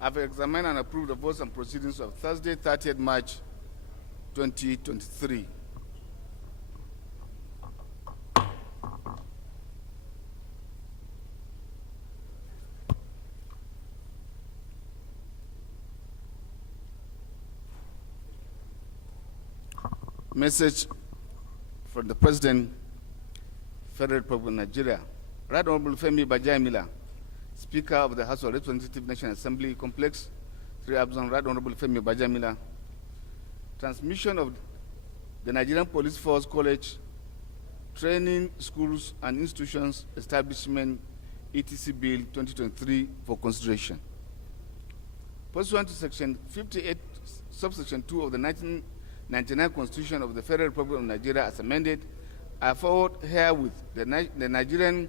I've examined and approved the votes and proceedings of Thursday, 30th March 2023. Message from the President, Federal Republic of Nigeria. Right Honorable Femi Bajamila, Speaker of the House of Representatives National Assembly Complex, 3 Abzon, Right Honorable Femi Bajamila. Transmission of the Nigerian Police Force College, Training Schools and Institutions Establishment, ETC Bill 2023 for consideration. Pursuant to Section 58, Subsection 2 of the 1999 Constitution of the Federal Republic of Nigeria as amended, I forward herewith the Nigerian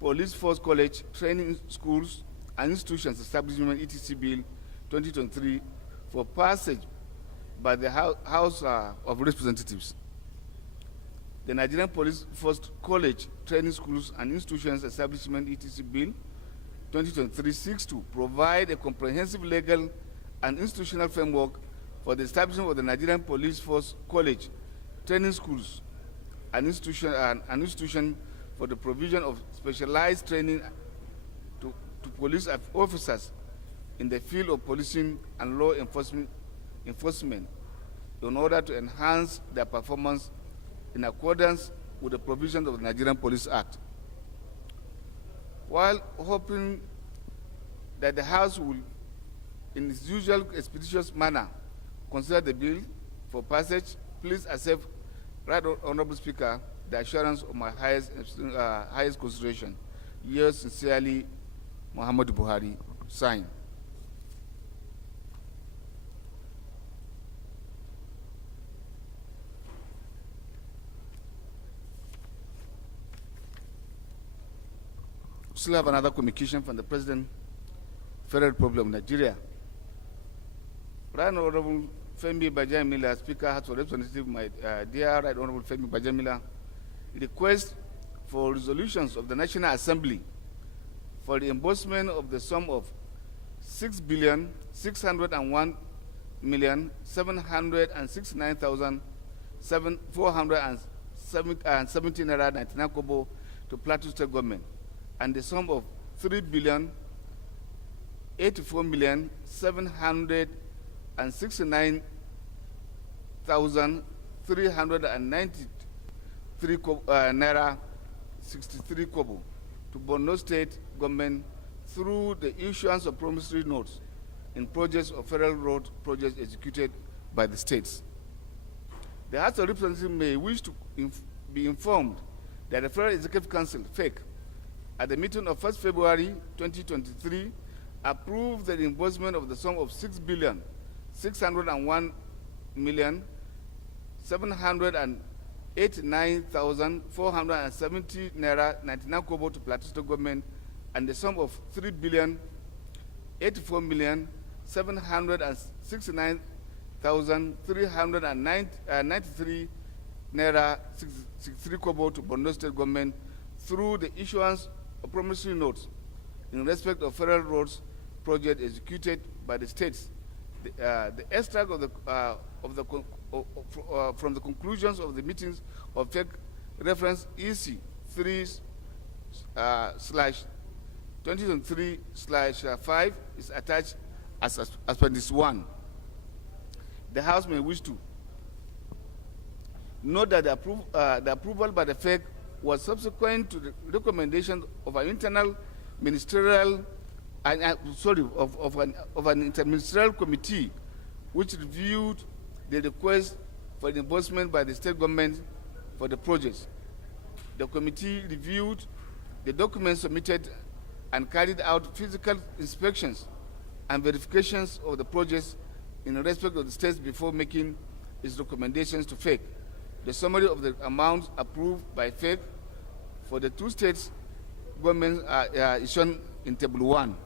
Police Force College, Training Schools and Institutions Establishment, ETC Bill 2023 for passage by the House of Representatives. The Nigerian Police Force College, Training Schools and Institutions Establishment, ETC Bill 2023 seeks to provide a comprehensive legal and institutional framework for the establishment of the Nigerian Police Force College, Training Schools and institution for the provision of specialized training to police officers in the field of policing and law enforcement in order to enhance their performance in accordance with the provisions of the Nigerian Police Act. While hoping that the House will, in its usual expeditious manner, consider the bill for passage, please accept, Right Honorable Speaker, the assurance of my highest consideration. Yours sincerely, Muhammadu Buhari. Signed. Still have another communication from the President, Federal Republic of Nigeria. Right Honorable Femi Bajamila, Speaker, House of Representatives, my dear Right Honorable Femi Bajamila, request for resolutions of the National Assembly for the reimbursement of the sum of 6,601,769,470 naira 99 kobo to Plateau State Government, and the sum of 3,804,769,393 naira 63 kobo to Borno State Government through the issuance of promissory notes in projects of federal road projects executed by the states. The House of Representatives may wish to be informed that the Federal Executive Council, FEC, at the meeting of 1st February 2023, approved the reimbursement of the sum of 6,601,789,470 naira 99 kobo to Plateau State Government, and the sum of 3,084,769,393 naira 63 kobo to Borno State Government through the issuance of promissory notes in respect of federal roads project executed by the states. The extract of from the conclusions of the meetings of FEC reference EC 3/2023/5 is attached as Appendix 1. The House may wish to note that the approval by the FEC was subsequent to the recommendation of an internal ministerial, of an interministerial committee which reviewed the request for reimbursement by the state government for the projects. The committee reviewed the documents submitted and carried out physical inspections and verifications of the projects in respect of the states before making its recommendations to FEC. The summary of the amounts approved by FEC for the two states governments is shown in Table 1.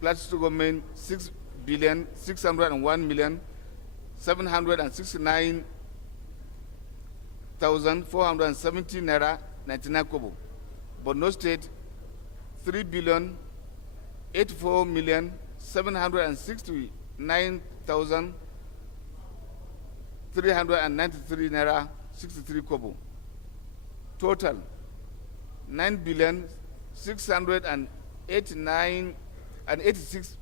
Plateau State Government 6,601,769,470 naira 99 kobo. Borno State 3,084,769,393 84,769,393 naira 63 kobo. Total 9,689 and 86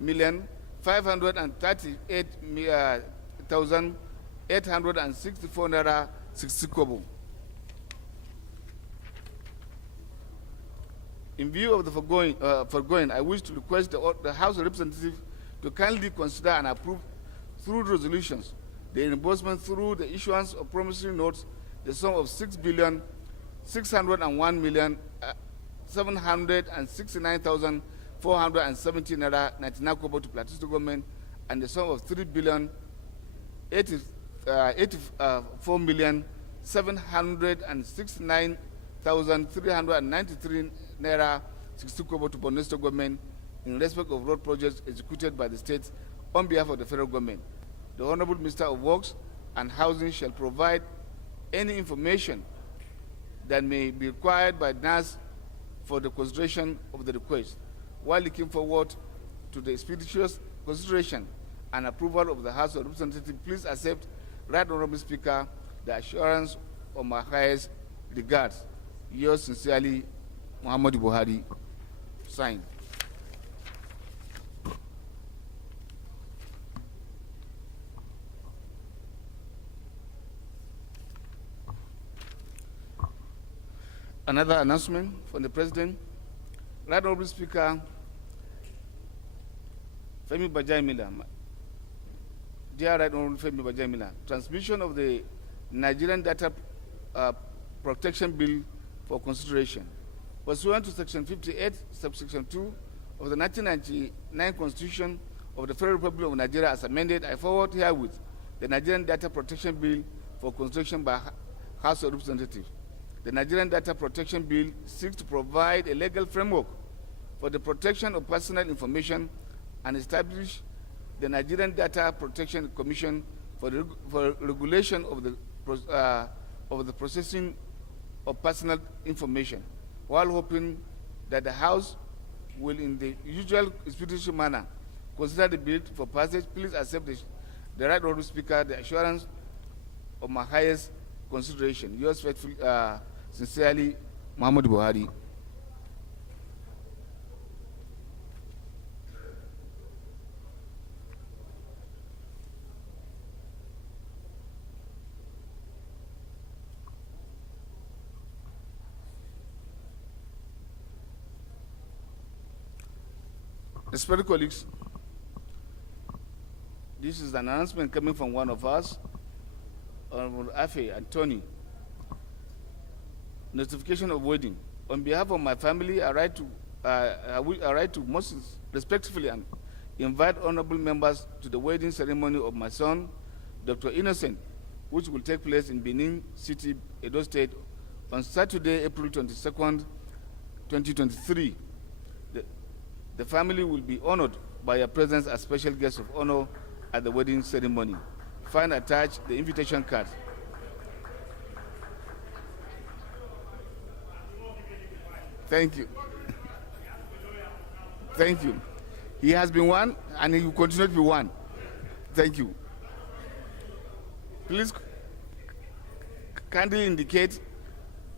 million 538,864 naira 60 kobo. In view of the foregoing, I wish to request the House of Representatives to kindly consider and approve through resolutions the reimbursement through the issuance of promissory notes the sum of 6,601,769,470 naira 99 kobo to Plateau State government, and the sum of 3,084,769,393 naira 60 kobo to Borno State government in respect of road projects executed by the state on behalf of the federal government. The Honorable Minister of Works and Housing shall provide any information that may be required by NAS for the consideration of the request. While looking forward to the expeditious consideration and approval of the House of Representatives, please accept, Right Honorable Speaker, the assurance of my highest regards. Yours sincerely, Muhammadu Buhari. Signed. Another announcement from the President. Right Honorable Speaker, Femi Bajaimila, dear Right Honorable Femi Bajaimila, transmission of the Nigerian Data Protection Bill for consideration. Pursuant to Section 58, Subsection 2 of the 1999 Constitution of the Federal Republic of Nigeria as amended, I forward herewith the Nigerian Data Protection Bill for consideration by House of Representatives. The Nigerian Data Protection Bill seeks to provide a legal framework for the protection of personal information and establish the Nigerian Data Protection Commission for regulation of the processing of personal information, while hoping that the House will, in the usual expeditious manner, consider the bill for passage. Please accept the Right Honorable Speaker the assurance of my highest consideration. Yours faithfully, sincerely, Muhammadu Buhari. Respected colleagues, this is an announcement coming from one of us, Honorable Afe Anthony. Notification of wedding. On behalf of my family, I write to most respectfully and invite honorable members to the wedding ceremony of my son, Dr. Innocent, which will take place in Benin City, Edo State, on Saturday, April 22nd, 2023. The family will be honored by your presence as special guests of honor at the wedding ceremony. Find attached the invitation card. Thank you. Thank you. He has been one, and he will continue to be one. Thank you. Please kindly indicate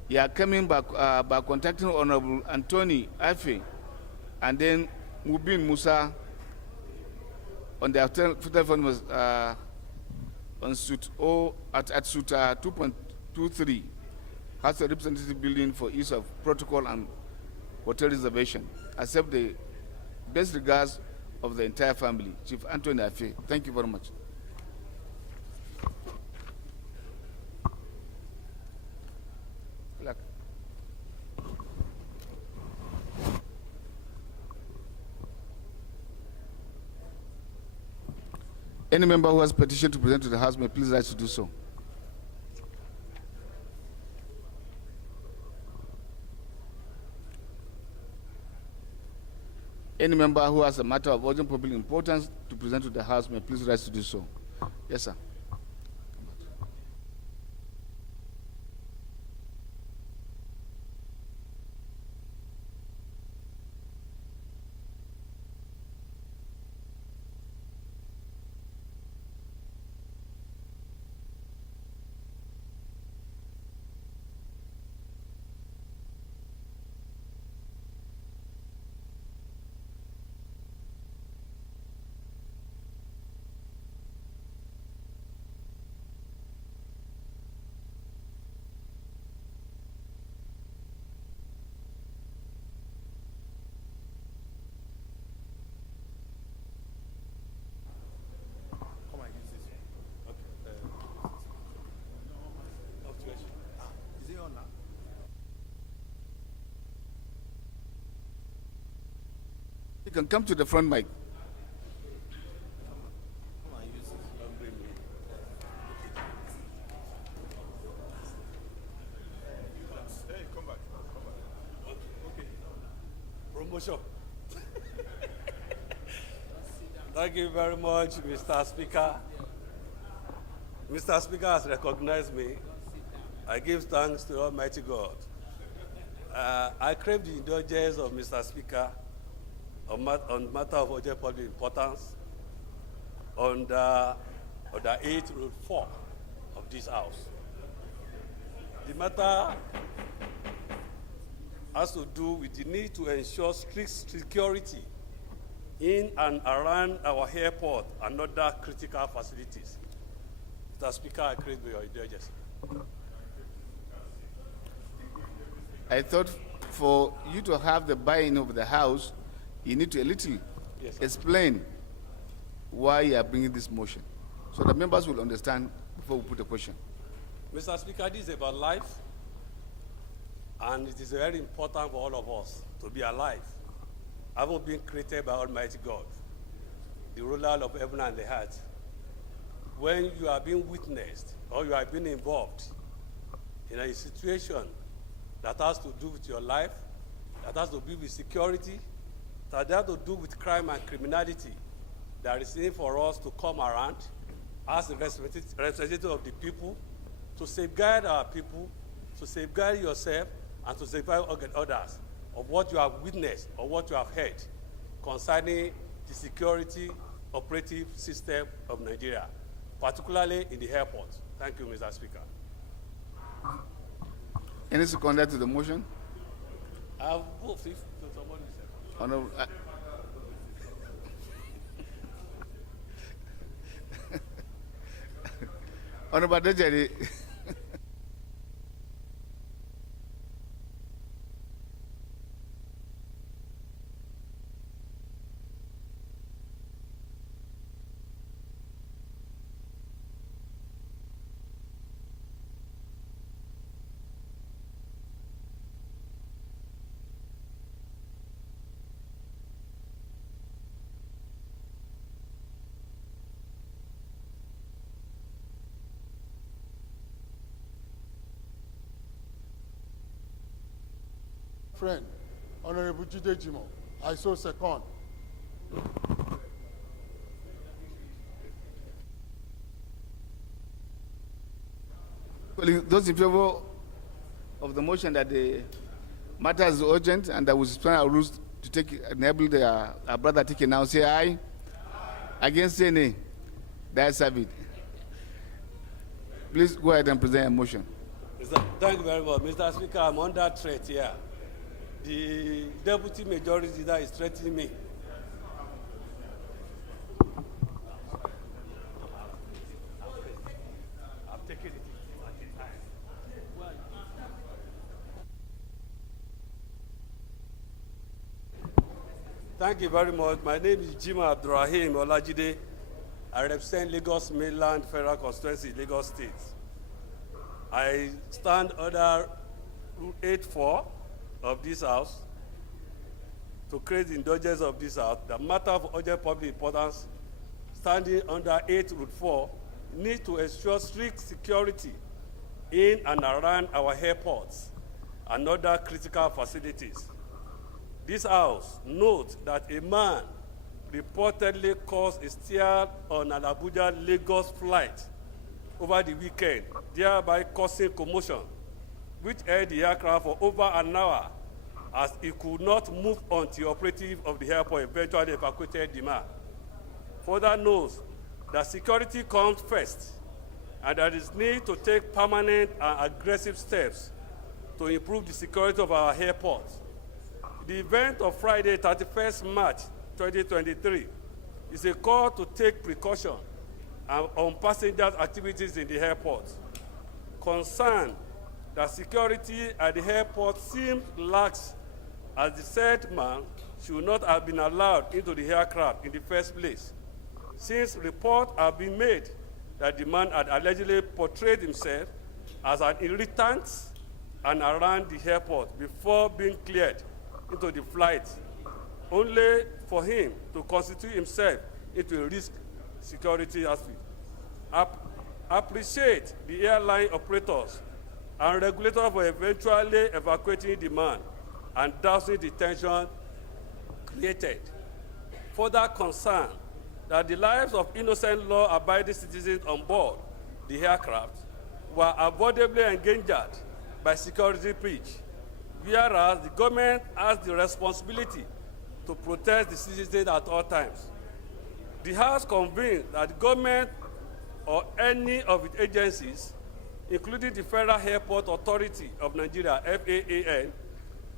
you are coming back by contacting Honorable Anthony Afe and then Mubin Musa on the telephone was on suit at suit 2.23, House of Representative building for ease of protocol and hotel reservation. Accept the best regards of the entire family. Chief Anthony Afe. Thank you very much. Any member who has petition to present to the House may please rise to do so. Any member who has a matter of urgent public importance to present to the House may please rise to do so. Yes, sir. can come to the front mic. Promotion. Thank you very much, Mr. Speaker. Mr. Speaker has recognized me. I give thanks to Almighty God. I crave the indulgence of Mr. Speaker on matter of urgent public importance on the 8th Road 4 of this House. The matter has to do with the need to ensure strict security in and around our airport and other critical facilities. Mr. Speaker, I crave your indulgence. I thought for you to have the buy-in of the House, you need to a little explain why you are bringing this motion, so the members will understand before we put a question. Mr. Speaker, this is about life, and it is very important for all of us to be alive, having been created by Almighty God, the ruler of heaven and the earth. When you are being witnessed or you are being involved in a situation that has to do with your life, that has to do with security, that has to do with crime and criminality, there is need for us to come around as the representative of the people, to safeguard our people, to safeguard yourself, and to safeguard others of what you have witnessed or what you have heard concerning the security operative system of Nigeria, particularly in the airport. Thank you, Mr. Speaker. Any seconder to the motion? I have both, if somebody said. Honorable, Honorable Dejeri. Friend, Honorable Jide Jimo, I so second. Those in favor of the motion that the matter is urgent and that we suspend our rules to enable our brother take now, say aye. Against, say nay. That's it. Please go ahead and present a motion. Thank you very much. Mr. Speaker, I'm under threat here. The deputy majority leader is threatening me. I've taken it. Thank you very much. My name is Jima Abdurrahim Olajide. I represent Lagos Mainland Federal Constituency, Lagos State. I stand under Rule 8.4 of this House to create the indulgence of this House. The matter of urgent public importance, standing under 8 Rule 4, need to ensure strict security in and around our airports and other critical facilities. This House notes that a man reportedly caused a stir on an Abuja-Lagos flight over the weekend, thereby causing commotion, which held the aircraft for over an hour as he could not move until operative of the airport eventually evacuated the man. Further notes that security comes first and there is need to take permanent and aggressive steps to improve the security of our airports. The event of Friday, 31st March 2023 is a call to take precaution on passengers' activities in the airport. Concern that security at the airport seems lax, as the said man should not have been allowed into the aircraft in the first place, since reports have been made that the man had allegedly portrayed himself as an irritant and around the airport before being cleared into the flight, only for him to constitute himself into a risk security aspect. Appreciate the airline operators and regulators for eventually evacuating demand and dousing the tension created. Further concern that the lives of innocent law-abiding citizens on board the aircraft were avoidably endangered by security breach, whereas the government has the responsibility to protect the citizens at all times. The House convened that the government or any of its agencies, including the Federal Airport Authority of Nigeria, FAAN,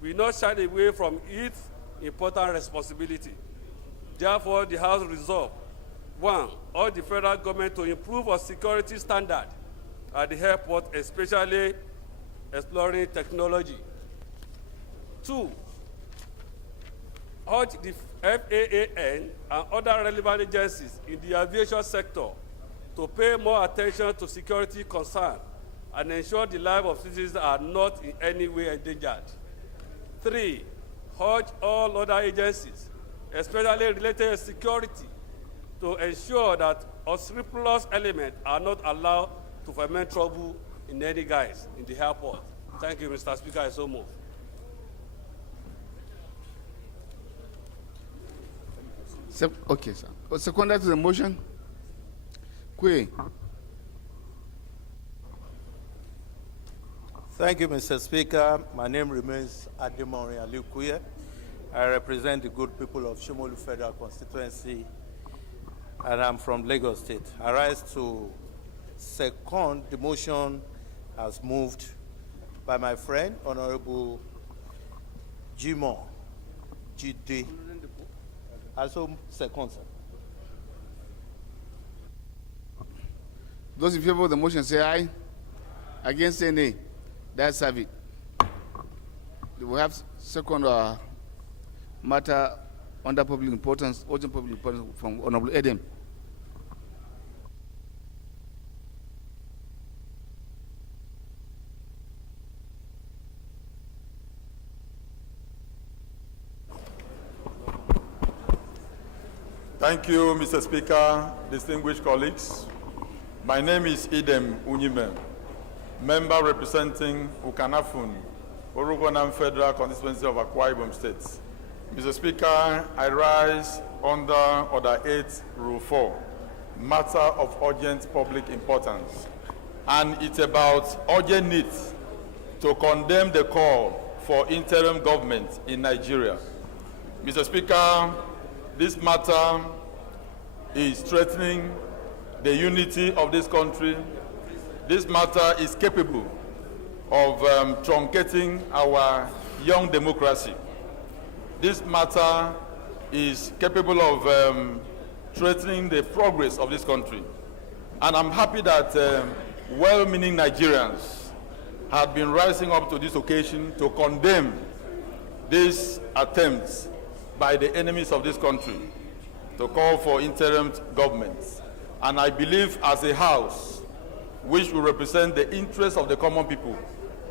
will not shy away from its important responsibility. Therefore, the House resolved, 1, urge the federal government to improve our security standard at the airport, especially exploring technology. 2, urge the FAAN and other relevant agencies in the aviation sector to pay more attention to security concerns and ensure the lives of citizens are not in any way endangered. 3, urge all other agencies, especially related to security, to ensure that unscrupulous elements are not allowed to foment trouble in any guise in the airport. Thank you, Mr. Speaker. I so move. Okay, sir. Secondary to the motion. Kwe. Thank you, Mr. Speaker. My name remains Ademori Alikuye. I represent the good people of Shomolu Federal Constituency, and I'm from Lagos State. I rise to second the motion as moved by my friend, Honorable Jimo Jide. Also second, sir. Those in favor of the motion say aye. Against say nay. That's have it. We have second matter under public importance, urgent public importance from Honorable Edem. Thank you, Mr. Speaker, distinguished colleagues. My name is Idem Unyime, member representing Ukanafun, Orogonam Federal Constituency of Akwa Ibom State. Mr. Speaker, I rise under Order 8, Rule 4, matter of urgent public importance. And it's about urgent need to condemn the call for interim government in Nigeria. Mr. Speaker, this matter is threatening the unity of this country. This matter is capable of truncating our young democracy. This matter is capable of threatening the progress of this country. And I'm happy that well-meaning Nigerians have been rising up to this occasion to condemn these attempts by the enemies of this country to call for interim government. And I believe as a house, which will represent the interests of the common people,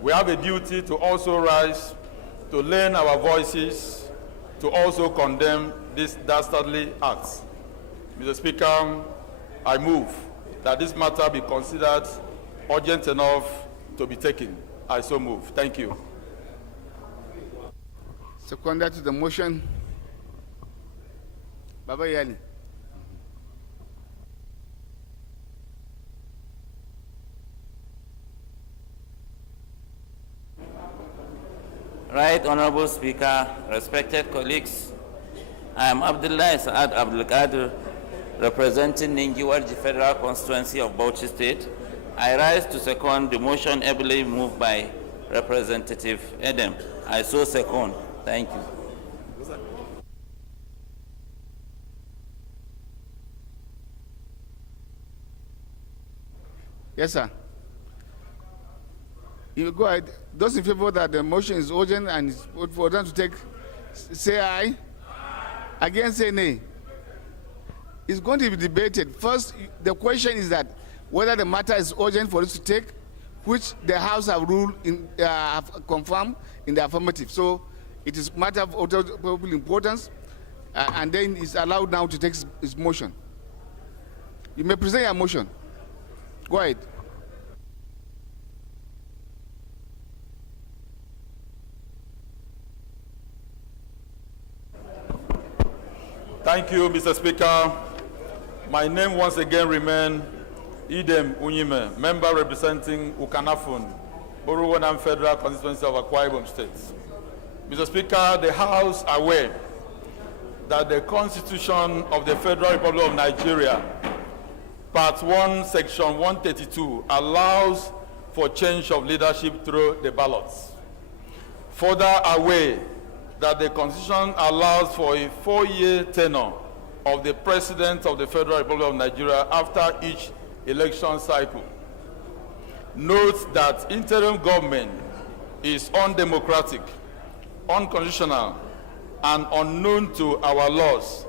we have a duty to also rise, to lend our voices, to also condemn these dastardly acts. Mr. Speaker, I move that this matter be considered urgent enough to be taken. I so move. Thank you. Secondary to the motion. Baba Yali. Right, Honorable Speaker, respected colleagues, I am Abdullah Saad Abdul Qadir, representing Ningiwarji Federal Constituency of Bauchi State. I rise to second the motion ably moved by Representative Edem. I so second. Thank you. Yes, sir. You go ahead. Those in favor that the motion is urgent and it's for them to take, say aye. Against, say nay. It's going to be debated. First, the question is that whether the matter is urgent for us to take, which the House have ruled in, have confirmed in the affirmative. So it is matter of public importance. and then is allowed now to take his motion. You may present your motion. Go ahead. Thank you, Mr. Speaker. My name once again remains Idem Unyime, member representing Ukanafun, Orugonam Federal Constituency of Akwa Ibom State. Mr. Speaker, the House aware that the Constitution of the Federal Republic of Nigeria, Part 1, Section 132, allows for change of leadership through the ballots. Further aware that the Constitution allows for a 4-year tenure of the President of the Federal Republic of Nigeria after each election cycle. Note that interim government is undemocratic, unconstitutional, and unknown to our laws,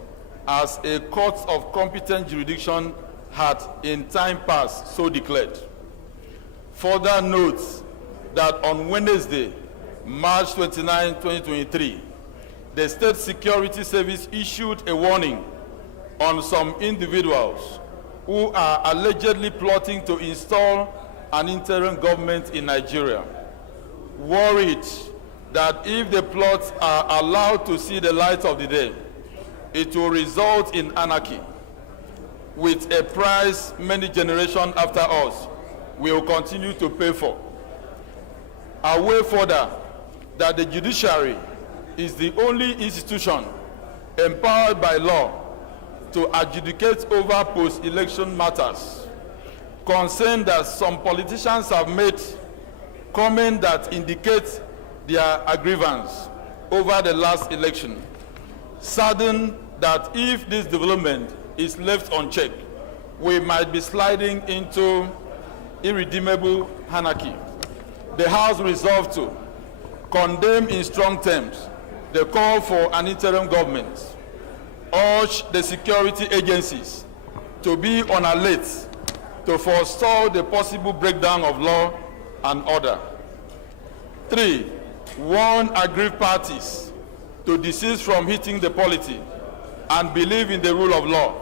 as a court of competent jurisdiction had in time past so declared. Further note that on Wednesday, March 29, 2023, the State Security Service issued a warning on some individuals who are allegedly plotting to install an interim government in Nigeria, worried that if the plots are allowed to see the light of the day, it will result in anarchy, with a price many generations after us will continue to pay for. Aware further that the judiciary is the only institution empowered by law to adjudicate over post-election matters, concerned that some politicians have made comments that indicate their grievance over the last election, saddened that if this development is left unchecked, we might be sliding into irredeemable anarchy. The House resolved to condemn in strong terms the call for an interim government, urge the security agencies to be on alert to forestall the possible breakdown of law and order. 3, warn aggrieved parties to desist from hitting the polity and believe in the rule of law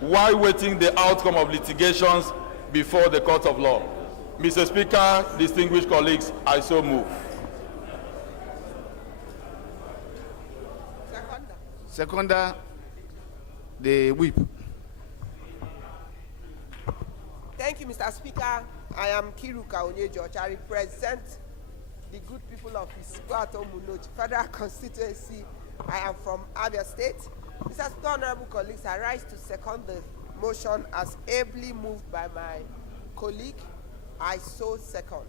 while waiting the outcome of litigations before the court of law. Mr. Speaker, distinguished colleagues, I so move. Seconder, the whip. Thank you, Mr. Speaker. I am Kiruka Onyegeorge. I represent the good people of Isikwato Munoj Federal Constituency. I am from Abia State. Mr. Speaker, honorable colleagues, I rise to second the motion as ably moved by my colleague. I so second.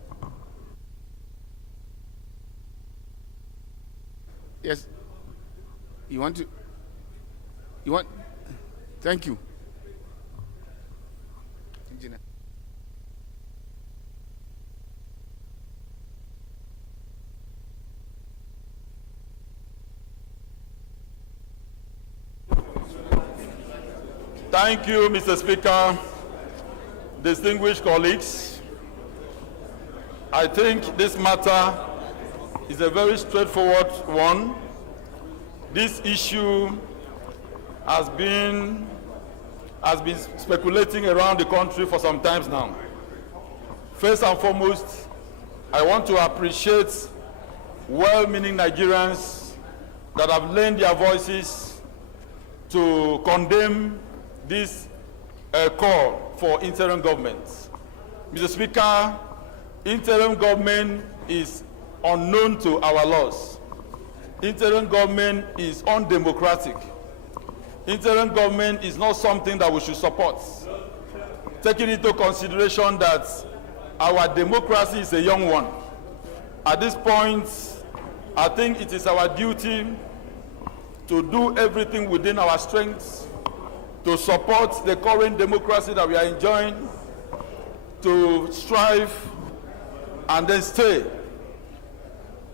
Yes. You want to? You want? Thank you. Engineer. Thank you, Mr. Speaker. Distinguished colleagues, I think this matter is a very straightforward one. This issue has been speculating around the country for some time now. First and foremost, I want to appreciate well-meaning Nigerians that have lent their voices to condemn this call for interim government. Mr. Speaker, interim government is unknown to our laws. Interim government is undemocratic. Interim government is not something that we should support. Taking into consideration that our democracy is a young one. At this point, I think it is our duty to do everything within our strength to support the current democracy that we are enjoying, to strive and then stay.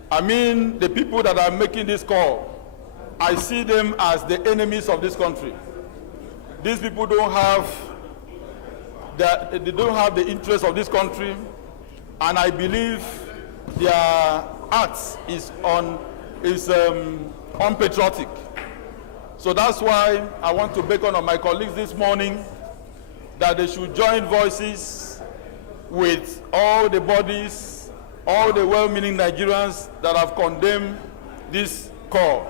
I mean, the people that are making this call, I see them as the enemies of this country. These people don't have the interest of this country, and I believe their acts is unpatriotic. So that's why I want to beckon on my colleagues this morning that they should join voices with all the bodies, all the well-meaning Nigerians that have condemned this call,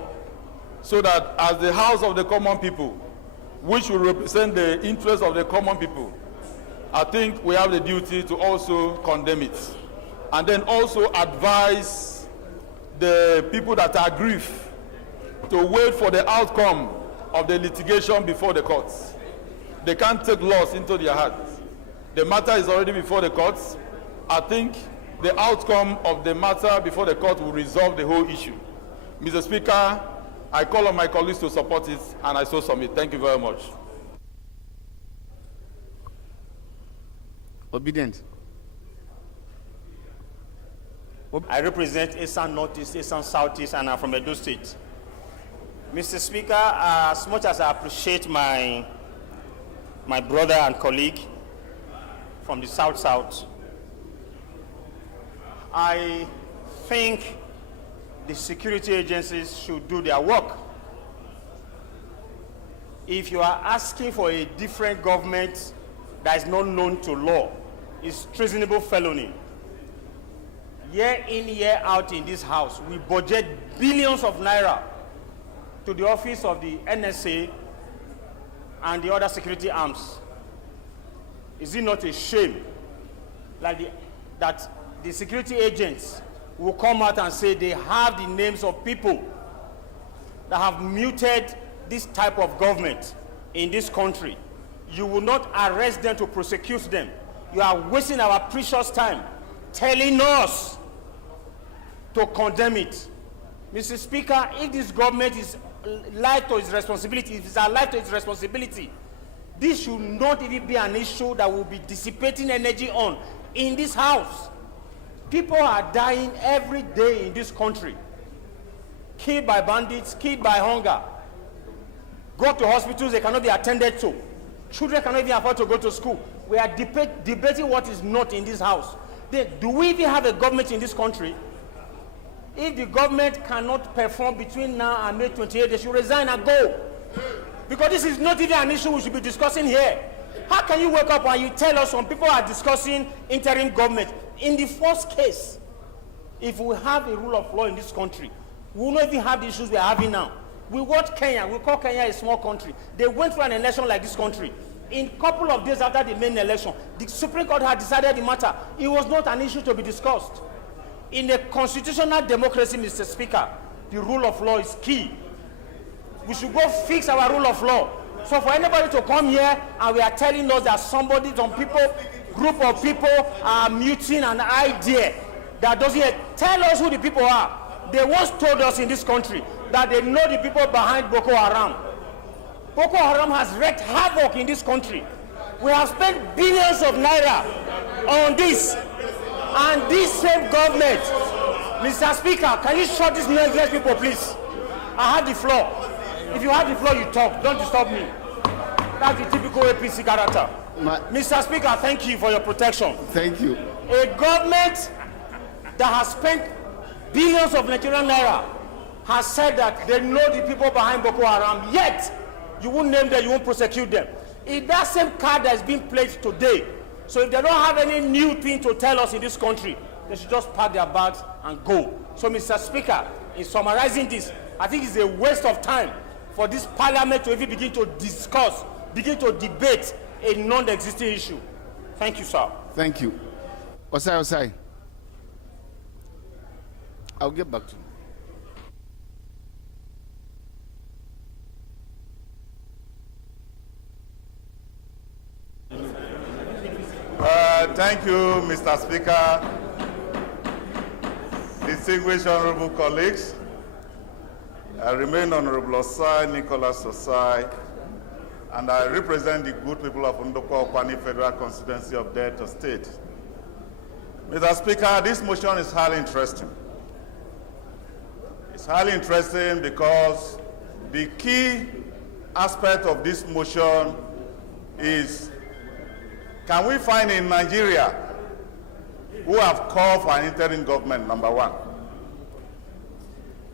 so that as the House of the Common People, which will represent the interests of the common people, I think we have the duty to also condemn it. And then also advise the people that are aggrieved to wait for the outcome of the litigation before the courts. They can't take laws into their hands. The matter is already before the courts. I think the outcome of the matter before the court will resolve the whole issue. Mr. Speaker, I call on my colleagues to support it, and I so submit. Thank you very much. Obedient. I represent Eastern Northeast, Eastern Southeast, and I'm from Edo State. Mr. Speaker, as much as I appreciate my brother and colleague from the South, I think the security agencies should do their work. If you are asking for a different government that is not known to law, it's treasonable felony. Year in, year out in this house, we budget billions of naira to the office of the NSA and the other security arms. Is it not a shame that the security agents will come out and say they have the names of people that have muted this type of government in this country? You will not arrest them to prosecute them. You are wasting our precious time telling us to condemn it. Mr. Speaker, if this government is alive to its responsibility, if it's alive to its responsibility, this should not even be an issue that will be dissipating energy on in this house. People are dying every day in this country, killed by bandits, killed by hunger. Go to hospitals, they cannot be attended to. Children cannot even afford to go to school. We are debating what is not in this house. Then, do we even have a government in this country? If the government cannot perform between now and May 28, they should resign and go. Because this is not even an issue we should be discussing here. How can you wake up and you tell us some people are discussing interim government? In the first case, if we have a rule of law in this country, we will not even have the issues we are having now. We watch Kenya, we call Kenya a small country. They went through an election like this country. In a couple of days after the main election, the Supreme Court had decided the matter. It was not an issue to be discussed. In a constitutional democracy, Mr. Speaker, the rule of law is key. We should go fix our rule of law. So for anybody to come here and we are telling us that somebody, some people, group of people are muting an idea that doesn't yet tell us who the people are. They once told us in this country that they know the people behind Boko Haram. Boko Haram has wreaked havoc in this country. We have spent billions of naira on this. And this same government, Mr. Speaker, can you shut these noiseless people, please? I have the floor. If you have the floor, you talk. Don't disturb me. That's the typical APC character. Mr. Speaker, thank you for your protection. Thank you. A government that has spent billions of Nigerian naira has said that they know the people behind Boko Haram, yet you won't name them, you won't prosecute them. It's that same card that is being played today. So if they don't have any new thing to tell us in this country, they should just pack their bags and go. So, Mr. Speaker, in summarizing this, I think it's a waste of time for this parliament to even begin to discuss, begin to debate a non-existing issue. Thank you, sir. Thank you. Osai. I'll get back to you. Thank you, Mr. Speaker, distinguished honorable colleagues. I remain Honorable Osai Nicholas Osai, and I represent the good people of Ndoko Okwani Federal Constituency of Delta State. Mr. Speaker, this motion is highly interesting. It's highly interesting because the key aspect of this motion is, can we find in Nigeria who have called for an interim government, number one?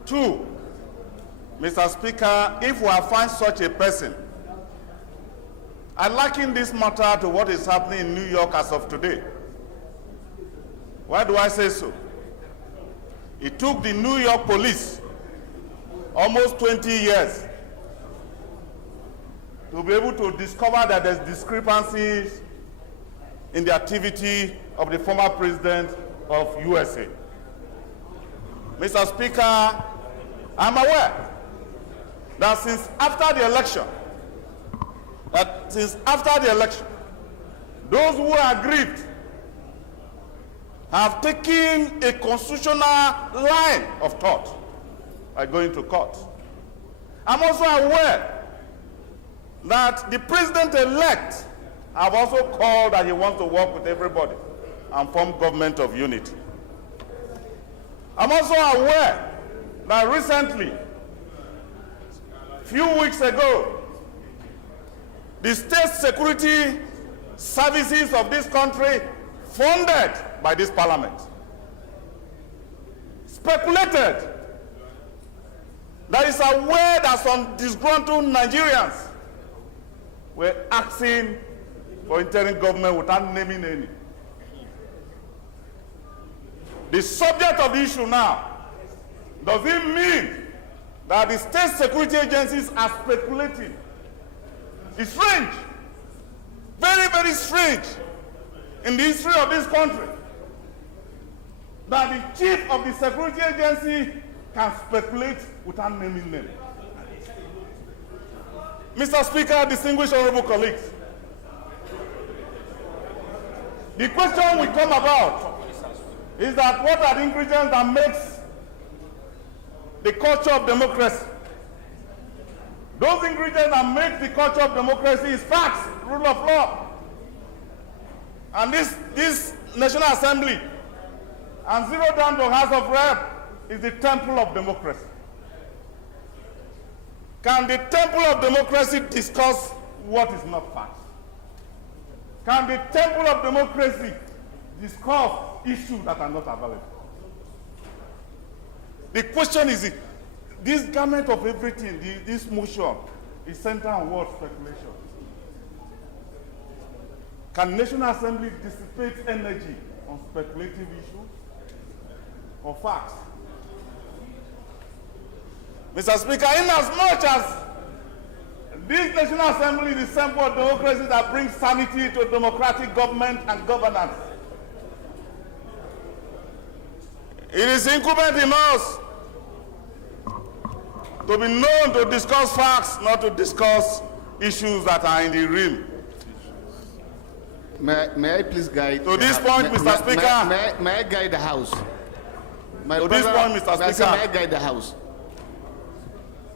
Two, Mr. Speaker, if we find such a person, I liken this matter to what is happening in New York as of today. Why do I say so? It took the New York police almost 20 years to be able to discover that there's discrepancies in the activity of the former president of USA. Mr. Speaker, I'm aware that since after the election, those who are aggrieved have taken a constitutional line of thought by going to court. I'm also aware that the president-elect have also called that he wants to work with everybody and form government of unity. I'm also aware that recently, few weeks ago, the state security services of this country, funded by this parliament, speculated that it's aware that some disgruntled Nigerians were asking for interim government without naming any. The subject of the issue now, does it mean that the state security agencies are speculating? It's strange, very, very strange in the history of this country that the chief of the security agency can speculate without naming them. Mr. Speaker, distinguished honorable colleagues, the question will come about is that what are the ingredients that makes the culture of democracy? Those ingredients that make the culture of democracy is facts, rule of law. And this National Assembly and zero down to House of Rep is the temple of democracy. Can the temple of democracy discuss what is not fact? Can the temple of democracy discuss issues that are not available? The question is, this garment of everything, this motion, is centered on what? Speculation. Can National Assembly dissipate energy on speculative issues or facts? Mr. Speaker, inasmuch as this National Assembly is the symbol of democracy that brings sanity to democratic government and governance, it is incumbent in us to be known to discuss facts, not to discuss issues that are in the realm. May I please guide? To this point, Mr. Speaker. May I guide the House? To this point, Mr. Speaker. May I guide the House?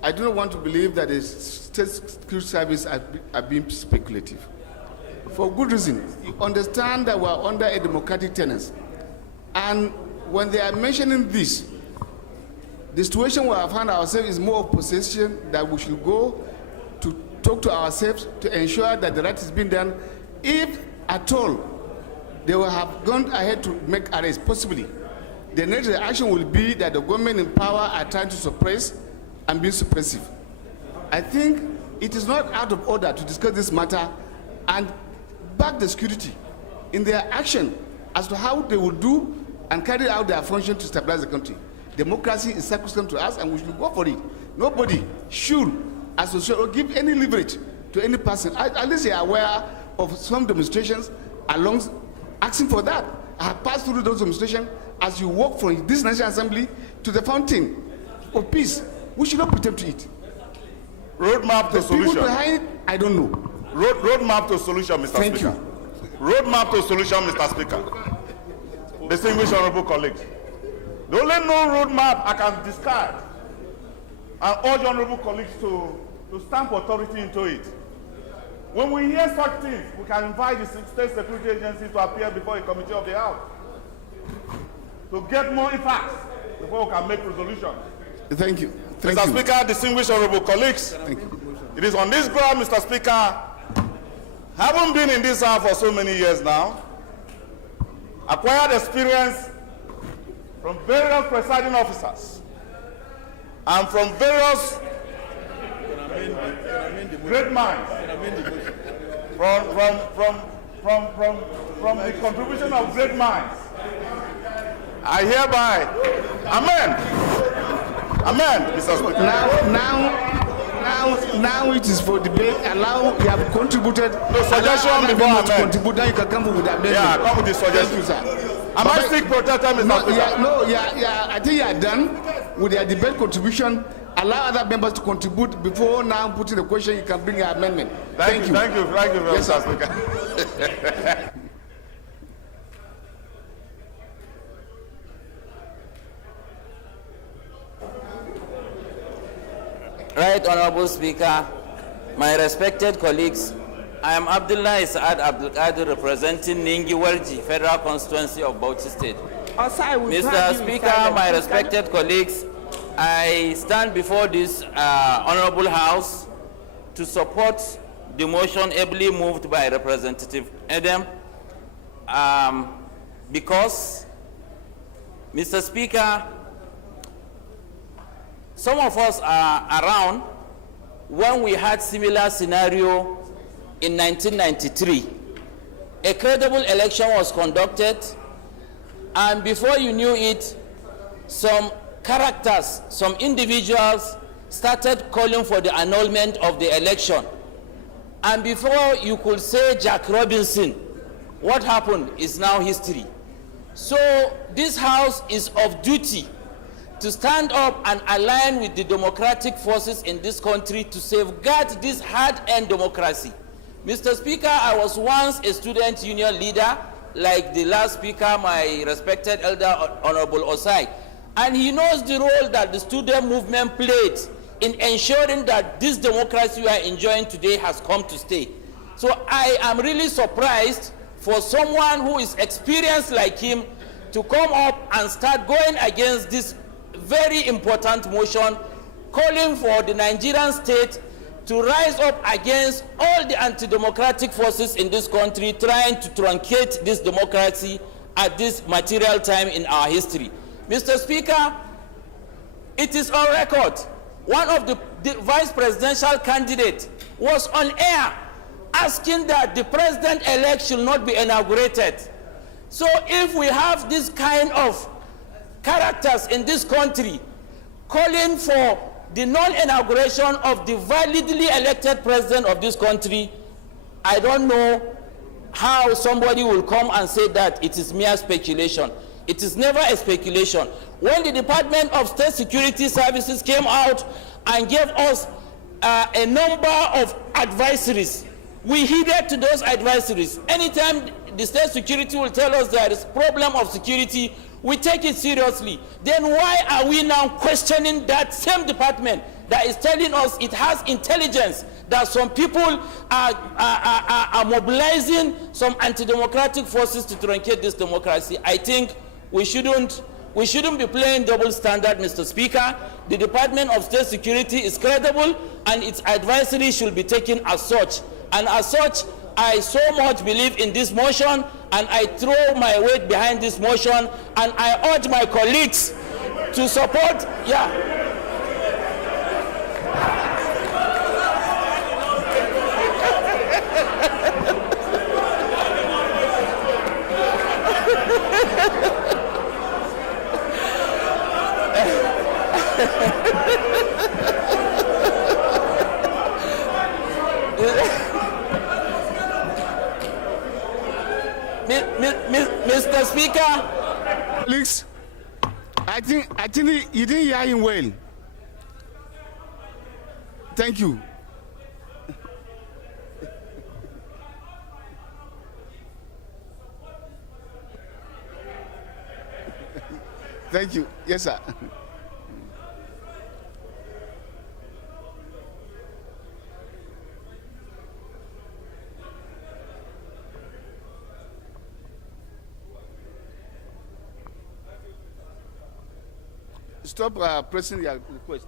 I do not want to believe that the state security service are being speculative. For good reason. You understand that we are under a democratic tenets. And when they are mentioning this, the situation we have found ourselves is more of possession, that we should go to talk to ourselves to ensure that the right is being done. If at all they will have gone ahead to make arrests, possibly, the next reaction will be that the government in power are trying to suppress and be suppressive. I think it is not out of order to discuss this matter and back the security in their action as to how they will do and carry out their function to stabilize the country. Democracy is sacrosanct to us and we should go for it. Nobody should associate or give any leverage to any person. At least they are aware of some demonstrations along asking for that. I have passed through those demonstrations as you walk from this National Assembly to the fountain of peace. We should not pretend to it. Roadmap to solution. People behind it, I don't know. Roadmap to solution, Mr. Thank Speaker. you. Roadmap to solution, Mr. Speaker. Distinguished honorable colleagues, the only no roadmap I can discard and urge honorable colleagues to stamp authority into it. When we hear such things, we can invite the state security agency to appear before a committee of the House to get more facts before we can make resolutions. Thank you. Thank Mr. you. Speaker, distinguished honorable colleagues, Thank you. it is on this ground, Mr. Speaker, having been in this House for so many years now, acquired experience from various presiding officers and from various great minds. From the contribution of great minds. I hereby, amen. Amen, Mr. Speaker. Now it is for debate. Allow, you have contributed. No suggestion before amendment. amend. Contribute, then you can come with the amendment. Yeah, come with the suggestion. Thank you, sir. Am I still protected, Mr. Speaker? I think you are done with your debate contribution. Allow other members to contribute before now putting the question. You can bring your amendment. Thank you. Thank you very much, Yes, Mr. sir. Speaker. Right Honorable Speaker, my respected colleagues, I am Abdullah Saad Abdulkadir representing Ningi Warji, Federal Constituency of Bauchi State. Mr. Speaker, my respected colleagues, I stand before this Honorable House to support the motion ably moved by Representative Adam because, Mr. Speaker, some of us are around when we had similar scenario in 1993. A credible election was conducted, and before you knew it, some characters, some individuals started calling for the annulment of the election. And before you could say Jack Robinson, what happened is now history. So this House is of duty to stand up and align with the democratic forces in this country to safeguard this hard-earned democracy. Mr. Speaker, I was once a student union leader, like the last speaker, my respected elder, Honorable Osai, and he knows the role that the student movement played in ensuring that this democracy we are enjoying today has come to stay. So I am really surprised for someone who is experienced like him to come up and start going against this very important motion, calling for the Nigerian state to rise up against all the anti-democratic forces in this country trying to truncate this democracy at this material time in our history. Mr. Speaker, it is on record. One of the vice presidential candidates was on air asking that the president-elect should not be inaugurated. So if we have this kind of characters in this country calling for the non-inauguration of the validly elected president of this country, I don't know how somebody will come and say that it is mere speculation. It is never a speculation. When the Department of State Security Services came out and gave us a number of advisories, we heeded to those advisories. Anytime the state security will tell us there is problem of security, we take it seriously. Then why are we now questioning that same department that is telling us it has intelligence that some people are mobilizing some anti-democratic forces to truncate this democracy? I think we shouldn't be playing double standard, Mr. Speaker. The Department of State Security is credible and its advisory should be taken as such. And as such, I so much believe in this motion and I throw my weight behind this motion and I urge my colleagues to support, Mr. Speaker. Colleagues, I think you didn't hear him well. Thank you. Thank you. Yes, sir. Stop pressing your request.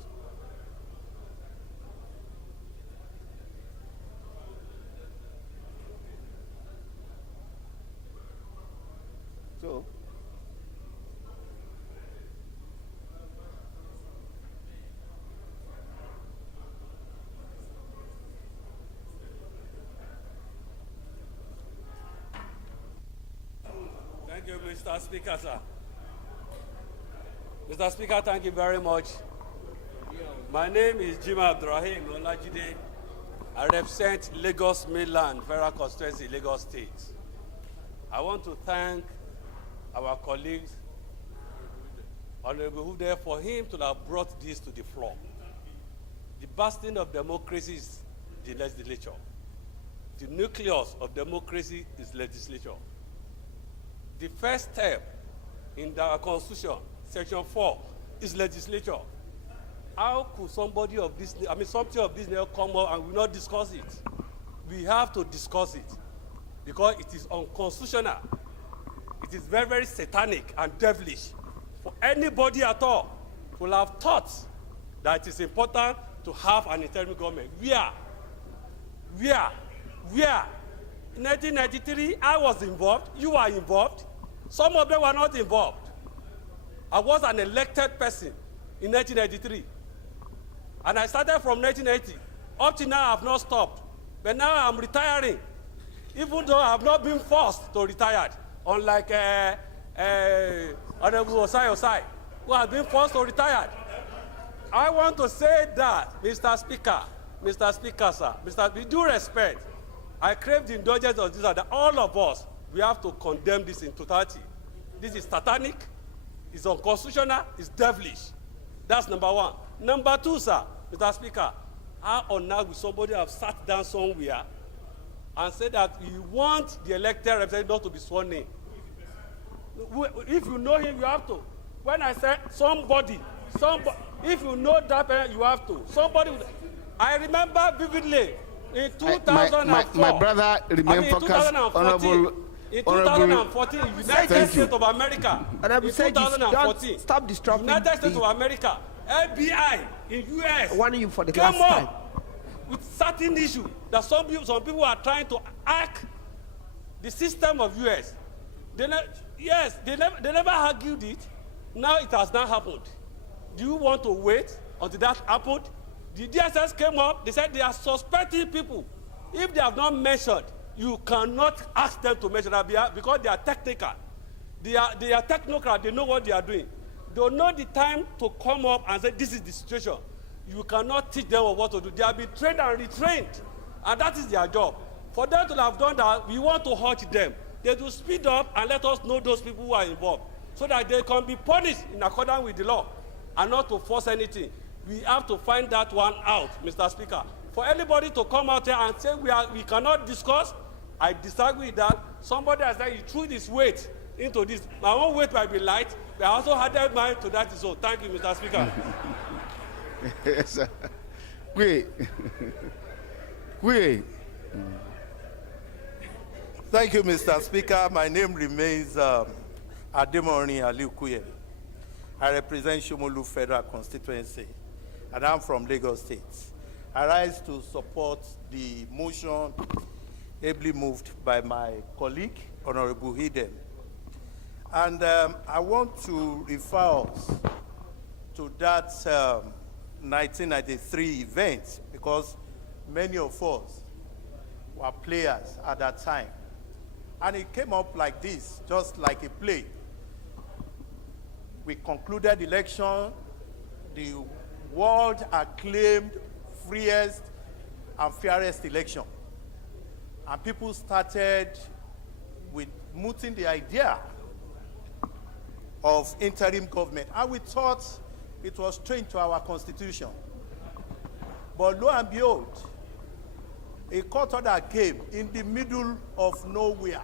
So, you, Mr. Speaker, sir. Mr. Speaker, thank you very much. My name is Jima Abdurrahim Olajide. I represent Lagos Mainland Federal Constituency, Lagos State. I want to thank our colleagues, Honorable Hude, for him to have brought this to the floor. The bastion of democracy is the legislature. The nucleus of democracy is legislature. The first step in the Constitution, Section 4, is legislature. How could somebody of this, something of this nature come up and we not discuss it? We have to discuss it because it is unconstitutional. It is very, very satanic and devilish for anybody at all to have thought that it is important to have an interim government. Where? In 1993, I was involved, you were involved. Some of them were not involved. I was an elected person in 1993. And I started from 1980. Up to now, I have not stopped. But now I'm retiring, even though I have not been forced to retire, unlike Honorable Osai, who has been forced to retire. I want to say that, Mr. Speaker, sir, with due respect, I crave the indulgence of this, that all of us, we have to condemn this in totality. This is satanic, it's unconstitutional, it's devilish. That's number one. Number two, sir, Mr. Speaker, how on earth will somebody have sat down somewhere and said that you want the elected representative not to be sworn in? If you know him, you have to. When I said somebody, if you know that person, you have to. I remember vividly in 2004. My brother remain focused, Honorable. In 2014, United States of America. Honorable, in 2014, stop disrupting. United States of America, FBI in US. Warning you for the came last time. up with certain issue that some people are trying to hack the system of US. They never argued it. Now it has not happened. Do you want to wait until that happened? The DSS came up. They said they are suspecting people. If they have not mentioned, you cannot ask them to mention that because they are technical. They are technocrat. They know what they are doing. They know the time to come up and say, this is the situation. You cannot teach them what to do. They have been trained and retrained. And that is their job. For them to have done that, we want to hurt them. They will speed up and let us know those people who are involved so that they can be punished in accordance with the law and not to force anything. We have to find that one out, Mr. Speaker. For anybody to come out here and say we cannot discuss, I disagree with that. Somebody has said he threw this weight into this. My own weight might be light, but I also added mine to that. So thank you, Mr. Speaker. Yes, sir. Wait. Thank you, Mr. Speaker. My name remains Ademori Aliukuye. I represent Shomolu Federal Constituency, and I'm from Lagos State. I rise to support the motion ably moved by my colleague, Honorable Hidem. And I want to refer us to that 1993 event because many of us were players at that time. And it came up like this, just like a play. We concluded the election, the world acclaimed freest and fairest election. And people started with mooting the idea of interim government. And we thought it was strange to our constitution. But lo and behold, a court order came in the middle of nowhere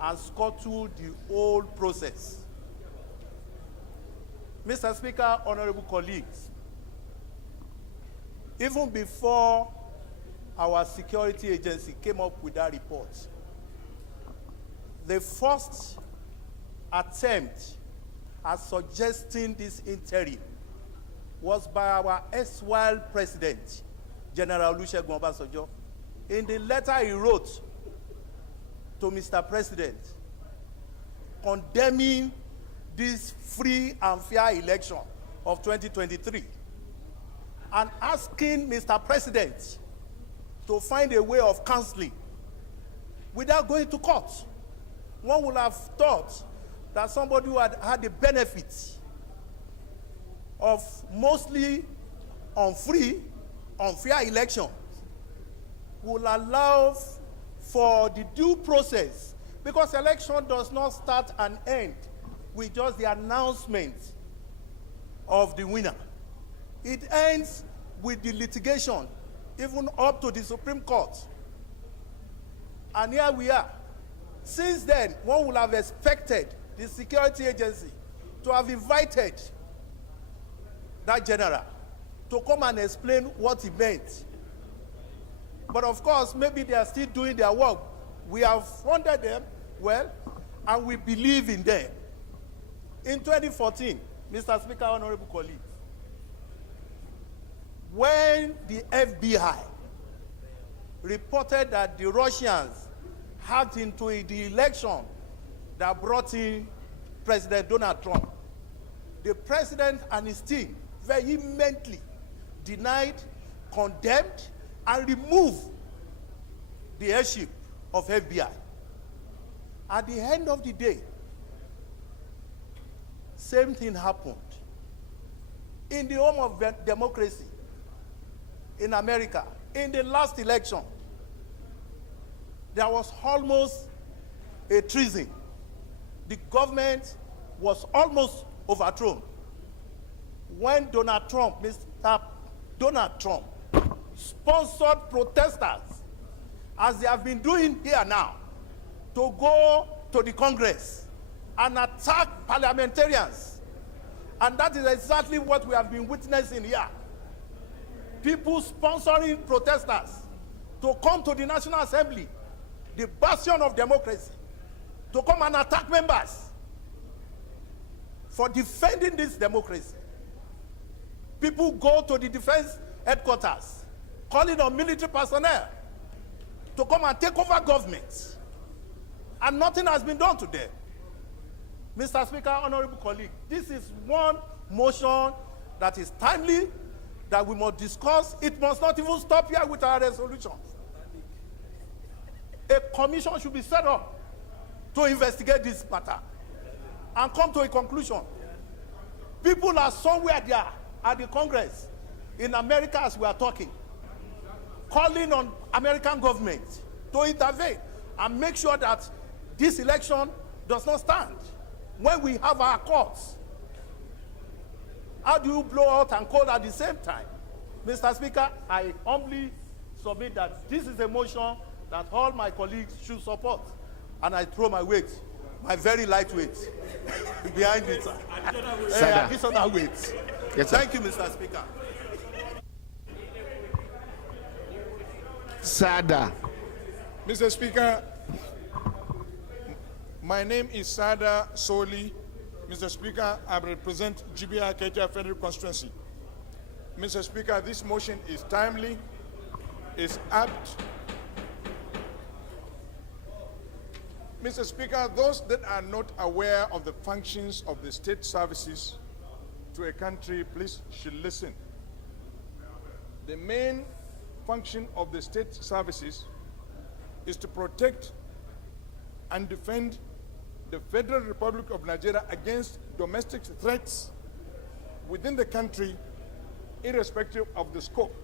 and scuttled the whole process. Mr. Speaker, honorable colleagues, even before our security agency came up with that report, the first attempt at suggesting this interim was by our erstwhile president, General Olusegun Obasanjo, in the letter he wrote to Mr. President, condemning this free and fair election of 2023 and asking Mr. President to find a way of counseling without going to court. one would have thought that somebody who had had the benefit of mostly unfair election will allow for the due process, because election does not start and end with just the announcement of the winner. It ends with the litigation, even up to the Supreme Court. And here we are. Since then, one would have expected the security agency to have invited that general to come and explain what he meant. But of course, maybe they are still doing their work. We have funded them well, and we believe in them. In 2014, Mr. Speaker, honorable colleagues, when the FBI reported that the Russians hacked into the election that brought in President Donald Trump, the president and his team vehemently denied, condemned, and removed the headship of FBI. At the end of the day, same thing happened. In the home of democracy, in America, in the last election, there was almost a treason. The government was almost overthrown when Donald Trump, Mr. Donald Trump, sponsored protesters, as they have been doing here now, to go to the Congress and attack parliamentarians. And that is exactly what we have been witnessing here. People sponsoring protesters to come to the National Assembly, the bastion of democracy, to come and attack members for defending this democracy. People go to the defense headquarters, calling on military personnel to come and take over government. And nothing has been done to them. Mr. Speaker, honorable colleague, this is one motion that is timely, that we must discuss. It must not even stop here with our resolutions. A commission should be set up to investigate this matter and come to a conclusion. People are somewhere there at the Congress in America as we are talking, calling on American government to intervene and make sure that this election does not stand when we have our courts. How do you blow out and cold at the same time? Mr. Speaker, I humbly submit that this is a motion that all my colleagues should support, and I throw my weight, my very light weight, behind it. Additional weight. Yes, sir. Thank you, Mr. Speaker. Sada. Mr. Speaker, my name is Sada Soli. Mr. Speaker, I represent GBR Keita Federal Constituency. Mr. Speaker, this motion is timely, is apt. Mr. Speaker, those that are not aware of the functions of the state services to a country, please should listen. The main function of the state services is to protect and defend the Federal Republic of Nigeria against domestic threats within the country, irrespective of the scope.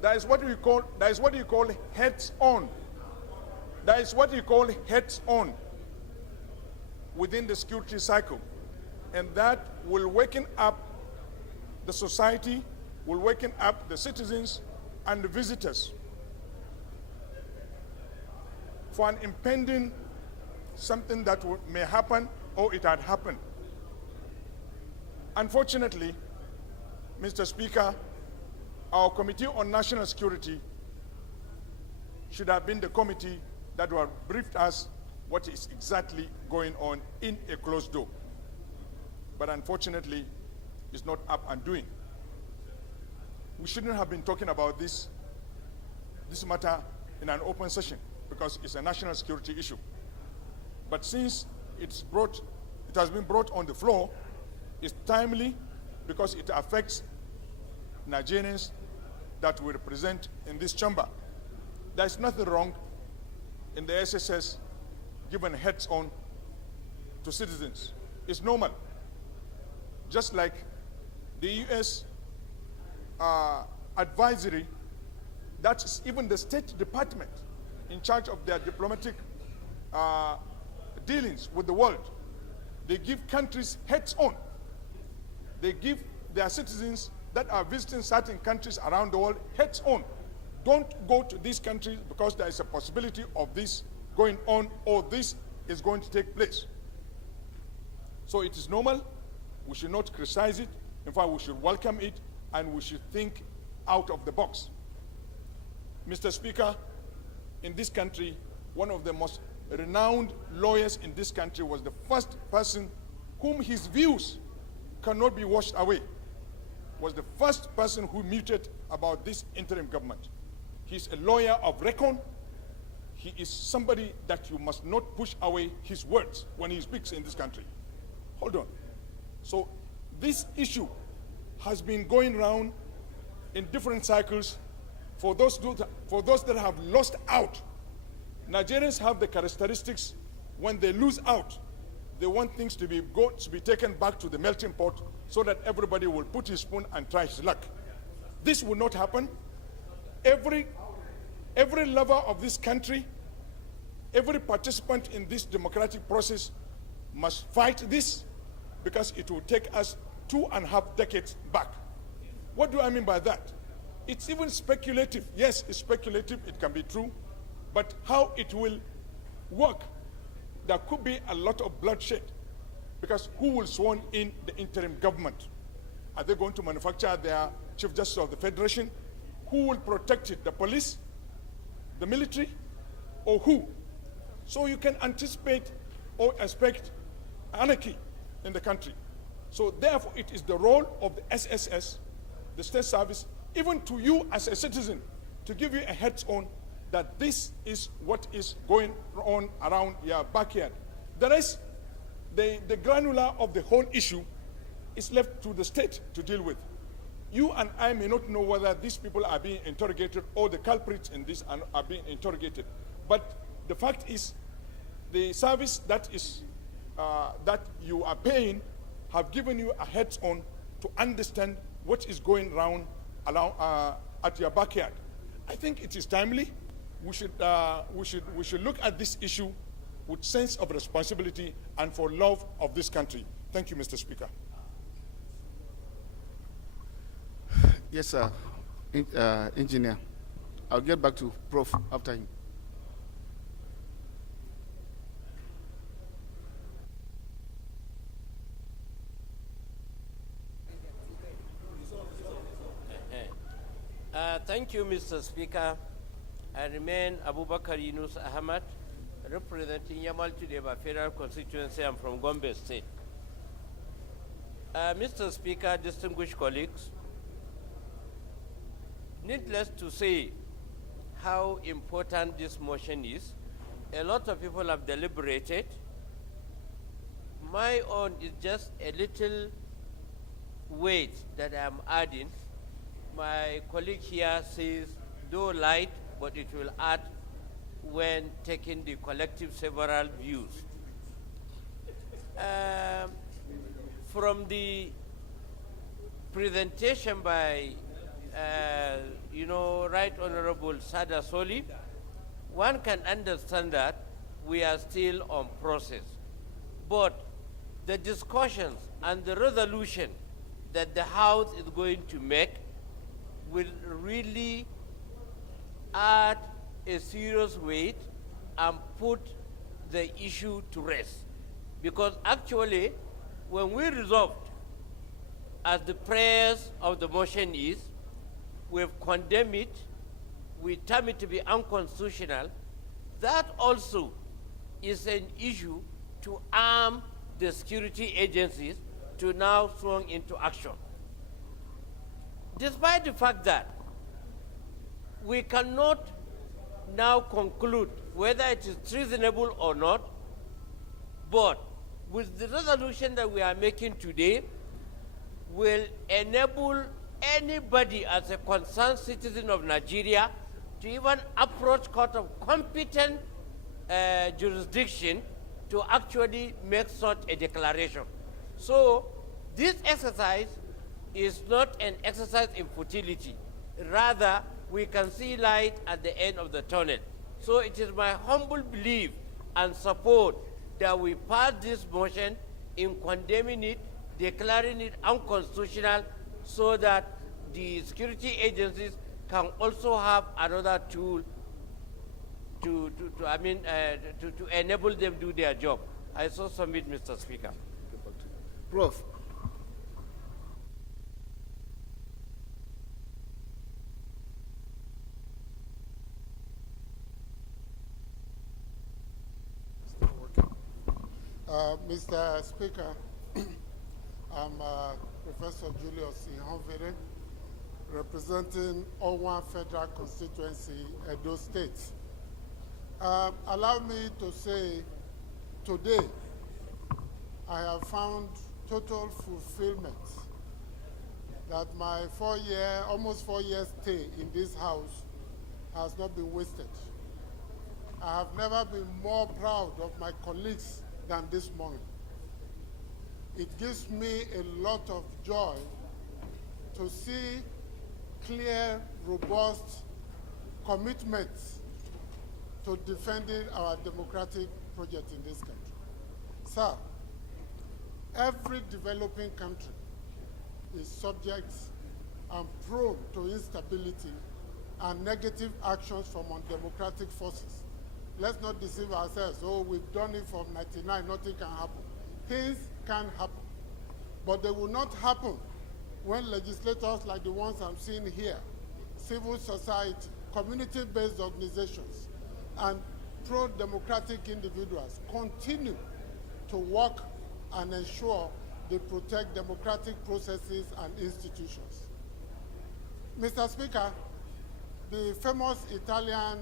That is what you call heads on. That is what you call heads on within the security cycle. And that will waken up the society, will waken up the citizens and the visitors for an impending something that may happen or it had happened. Unfortunately, Mr. Speaker, our Committee on National Security should have been the committee that would have briefed us what is exactly going on in a closed door. But unfortunately, it's not up and doing. We shouldn't have been talking about this matter in an open session because it's a national security issue. But since it has been brought on the floor, it's timely because it affects Nigerians that we represent in this chamber. There's nothing wrong in the SSS given heads on to citizens. It's normal. Just like the U.S. Advisory, that's even the State Department in charge of their diplomatic dealings with the world. They give countries heads on. They give their citizens that are visiting certain countries around the world heads on. Don't go to these countries because there is a possibility of this going on or this is going to take place. So it is normal. We should not criticize it. In fact, we should welcome it and we should think out of the box. Mr. Speaker, in this country, one of the most renowned lawyers in this country was the first person whom his views cannot be washed away, was the first person who muted about this interim government. He's a lawyer of record. He is somebody that you must not push away his words when he speaks in this country. Hold on. So this issue has been going around in different cycles for those that have lost out. Nigerians have the characteristics when they lose out, they want things to be taken back to the melting pot so that everybody will put his spoon and try his luck. This will not happen. Every lover of this country, every participant in this democratic process must fight this because it will take us 2.5 decades back. What do I mean by that? It's even speculative. Yes, it's speculative, it can be true, but how it will work, there could be a lot of bloodshed because who will sworn in the interim government? Are they going to manufacture their Chief Justice of the Federation? Who will protect it? The police? The military? Or who? So you can anticipate or expect anarchy in the country. So therefore it is the role of the SSS, the state service, even to you as a citizen, to give you a heads on that this is what is going on around your backyard. The rest, the granular of the whole issue is left to the state to deal with. You and I may not know whether these people are being interrogated or the culprits in this are being interrogated. But the fact is, the service that you are paying have given you a heads on to understand what is going around at your backyard. I think it is timely. We should look at this issue with sense of responsibility and for love of this country. Thank you, Mr. Speaker. Yes, sir. Engineer. I'll get back to Prof after him. Thank you, Mr. Speaker. I remain Abubakar Yunus Ahmad, representing Yamal Tudeba Federal Constituency. I'm from Gombe State. Mr. Speaker, distinguished colleagues, needless to say how important this motion is. A lot of people have deliberated. My own is just a little weight that I'm adding. My colleague here says, though light, but it will add when taking the collective several views. From the presentation by, Right Honorable Sada Soli, one can understand that we are still on process. But the discussions and the resolution that the House is going to make will really add a serious weight and put the issue to rest. Because actually, when we resolved, as the prayers of the motion is, we've condemned it, we term it to be unconstitutional, that also is an issue to arm the security agencies to now swing into action. Despite the fact that we cannot now conclude whether it is reasonable or not, but with the resolution that we are making today will enable anybody as a concerned citizen of Nigeria to even approach court of competent jurisdiction to actually make such a declaration. So this exercise is not an exercise in futility. Rather, we can see light at the end of the tunnel. So it is my humble belief and support that we pass this motion in condemning it, declaring it unconstitutional, so that the security agencies can also have another tool to enable them to do their job. I so submit, Mr. Speaker. Prof. Mr. Speaker, I'm Professor Julius Ihonvere, representing Owan Federal Constituency, Edo State. Allow me to say, today, I have found total fulfillment that my almost 4 years stay in this house has not been wasted. I have never been more proud of my colleagues than this morning. It gives me a lot of joy to see clear, robust commitments to defending our democratic project in this country. Sir, every developing country is subject and prone to instability and negative actions from undemocratic forces. Let's not deceive ourselves. Oh, we've done it from 99, nothing can happen. Things can happen, but they will not happen when legislators like the ones I'm seeing here, civil society, community-based organizations, and pro-democratic individuals continue to work and ensure they protect democratic processes and institutions. Mr. Speaker, the famous Italian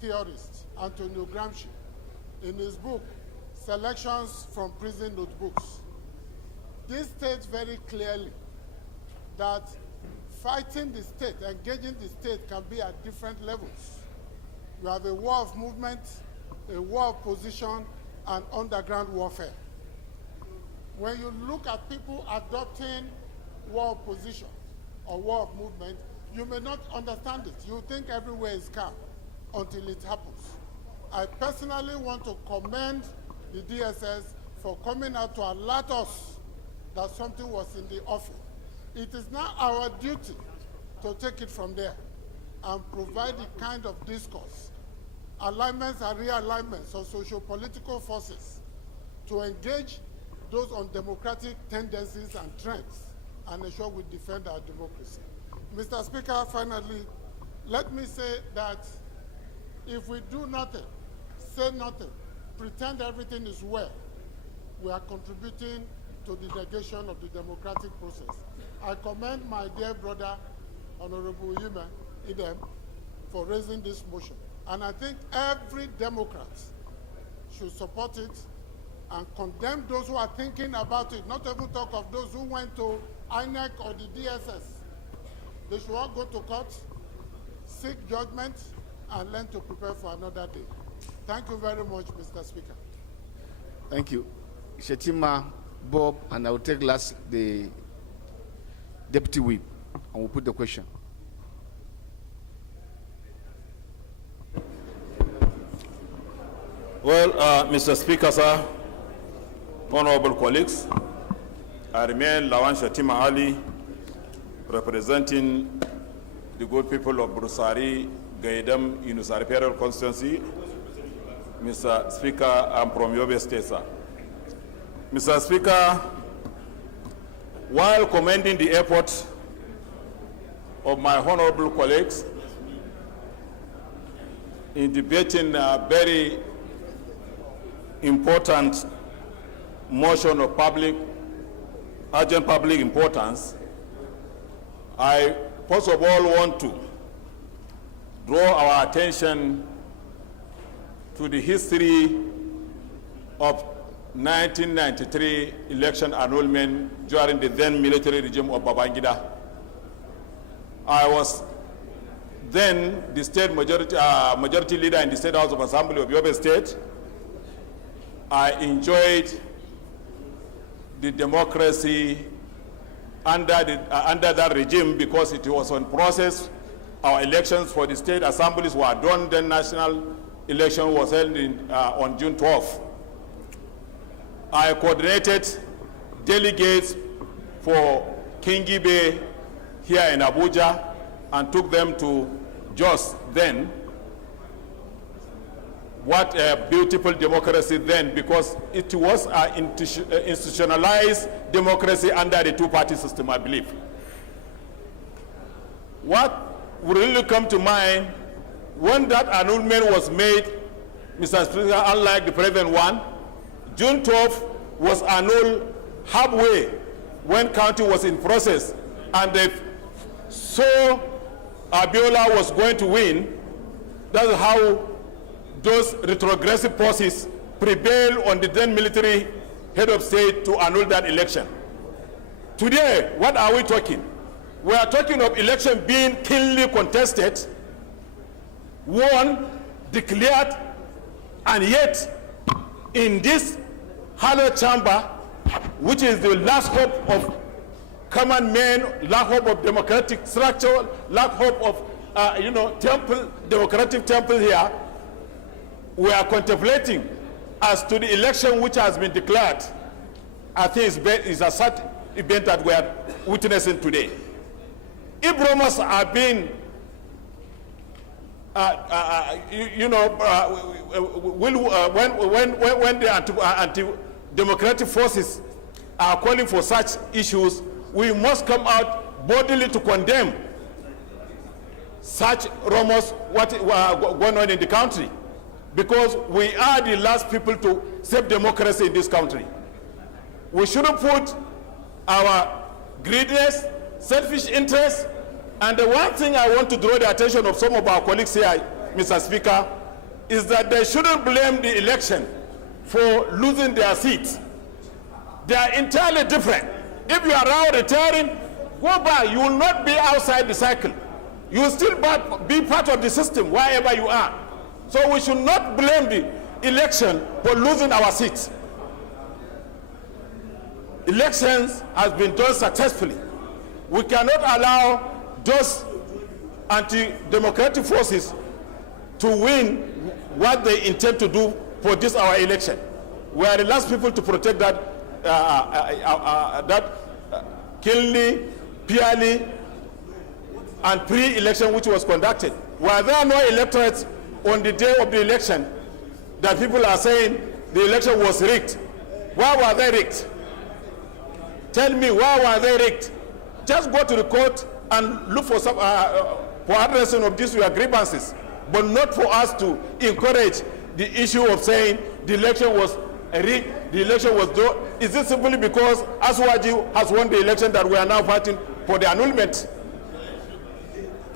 theorist Antonio Gramsci, in his book, Selections from Prison Notebooks, this states very clearly that fighting the state, engaging the state, can be at different levels. You have a war of movement, a war of position, and underground warfare. When you look at people adopting war of position or war of movement, you may not understand it. You think everywhere is calm until it happens. I personally want to commend the DSS for coming out to alert us that something was in the offing. It is now our duty to take it from there and provide the kind of discourse, alignments and realignments of socio-political forces to engage those undemocratic tendencies and trends and ensure we defend our democracy. Mr. Speaker, finally, let me say that if we do nothing, say nothing, pretend everything is well, we are contributing to the negation of the democratic process. I commend my dear brother, Honorable Idem, for raising this motion. And I think every Democrat should support it and condemn those who are thinking about it, not even talk of those who went to INEC or the DSS. They should all go to court, seek judgment, and learn to prepare for another day. Thank you very much, Mr. Speaker. Thank you. Shetima, Bob, and I will take last the Deputy Whip, and we'll put the question. Well, Mr. Speaker, sir, honorable colleagues, I remain Lawan Shetima Ali, representing the good people of Brusari, Gaidam, Yunusari Federal Constituency. Mr. Speaker, I'm from Yobe State, sir. Mr. Speaker, while commending the effort of my honorable colleagues in debating a very important motion of urgent public importance, I first of all want to draw our attention to the history of 1993 election annulment during the then military regime of Babangida. I was then the state majority leader in the State House of Assembly of Yobe State, I enjoyed the democracy under that regime because it was on process. Our elections for the state assemblies were done, then national election was held on June 12th. I coordinated delegates for Kingibe here in Abuja and took them to Jos then. What a beautiful democracy then, because it was an institutionalized democracy under the two-party system, I believe. What would really come to mind when that annulment was made, Mr. Speaker, unlike the present one, June 12th was annulled halfway when county was in process, and they saw Abiola was going to win. That's how those retrogressive forces prevailed on the then military head of state to annul that election. Today, what are we talking? We are talking of election being keenly contested, won, declared, and yet in this hollow chamber, which is the last hope of common men, lack hope of democratic structure, lack hope of temple, democratic temple here, we are contemplating as to the election which has been declared. I think it's a sad event that we are witnessing today. If rumors are being, when the anti-democratic forces are calling for such issues, we must come out boldly to condemn such rumors, what going on in the country, because we are the last people to save democracy in this country. We shouldn't put our greediness, selfish interests, and the one thing I want to draw the attention of some of our colleagues here, Mr. Speaker, is that they shouldn't blame the election for losing their seats. They are entirely different. If you are now retiring, go back. You will not be outside the cycle. You will still be part of the system wherever you are. So we should not blame the election for losing our seats. Elections has been done successfully. We cannot allow those anti-democratic forces to win what they intend to do for this our election. We are the last people to protect that keenly, fairly, and pre-election which was conducted. Were there no electorates on the day of the election that people are saying the election was rigged? Why were they rigged? Tell me, why were they rigged? Just go to the court and look for some for addressing of these your grievances, but not for us to encourage the issue of saying the election was rigged, the election was done. Is it simply because Aswaji has won the election that we are now fighting for the annulment?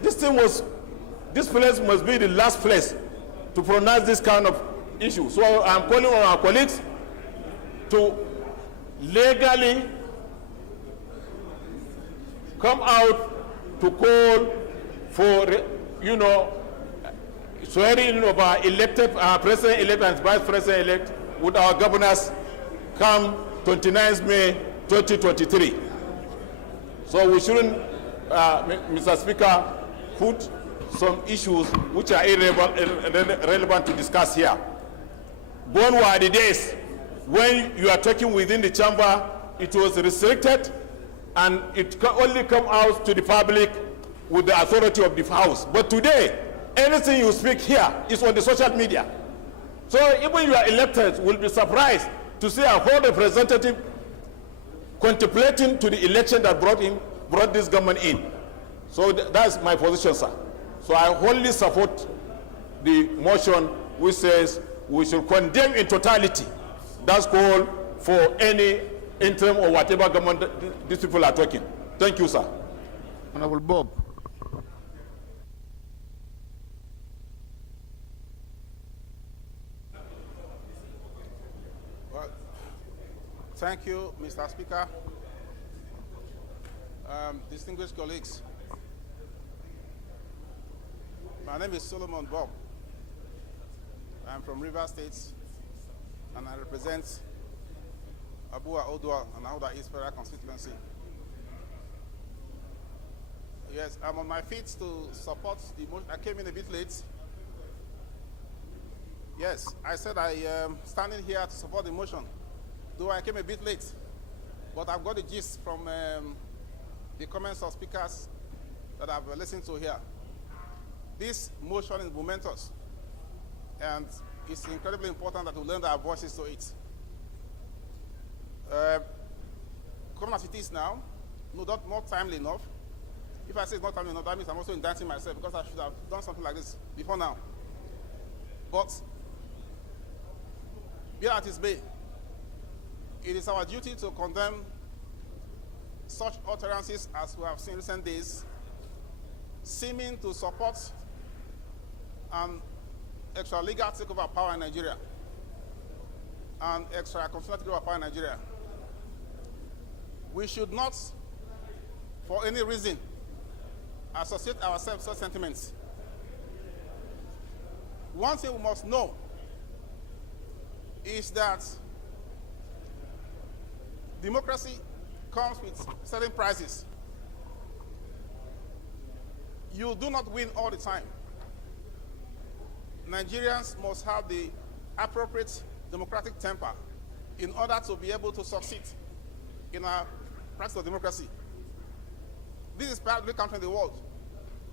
This place must be the last place to pronounce this kind of issue. So I'm calling on our colleagues to legally come out to call for, swearing of our elected president-elect and vice president-elect with our governors come 29th May 2023. So we shouldn't, Mr. Speaker, put some issues which are irrelevant to discuss here. Gone were the days when you are talking within the chamber, it was restricted and it can only come out to the public with the authority of the House. But today, anything you speak here is on the social media. So even your electors will be surprised to see a whole representative contemplating to the election that brought this government in. So that's my position, sir. So I wholly support the motion which says we should condemn in totality that call for any interim or whatever government these people are talking. Thank you, sir. Honorable Bob. Well, thank you, Mr. Speaker. Distinguished colleagues, My name is Solomon Bob. I'm from River State, and I represent Abua Odua and Auda East Federal Constituency. Yes, I'm on my feet to support the motion. I came in a bit late. Yes, I said I am standing here to support the motion, though I came a bit late. But I've got the gist from the comments of speakers that I've listened to here. This motion is momentous, and it's incredibly important that we lend our voices to it. Coming as it is now, not timely enough. If I say it's not timely enough, that means I'm also indicting myself, because I should have done something like this before now. But be that it may, it is our duty to condemn such utterances as we have seen in recent days, seeming to support an extra-legal takeover of power in Nigeria, and extra-constitutional takeover of power in Nigeria. We should not, for any reason, associate ourselves with such sentiments. One thing we must know is that democracy comes with certain prices. You do not win all the time. Nigerians must have the appropriate democratic temper in order to be able to succeed in our practice of democracy. This is probably the country in the world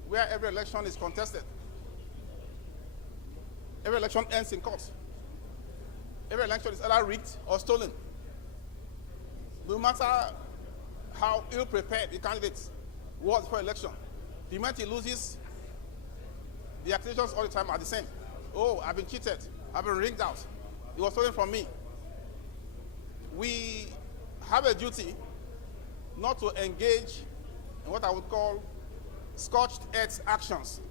where every election is contested. Every election ends in court. Every election is either rigged or stolen. No matter how ill-prepared the candidate was for election, the moment he loses, the accusations all the time are the same. Oh, I've been cheated. I've been rigged out. It was stolen from me. We have a duty not to engage in what I would call scorched earth actions.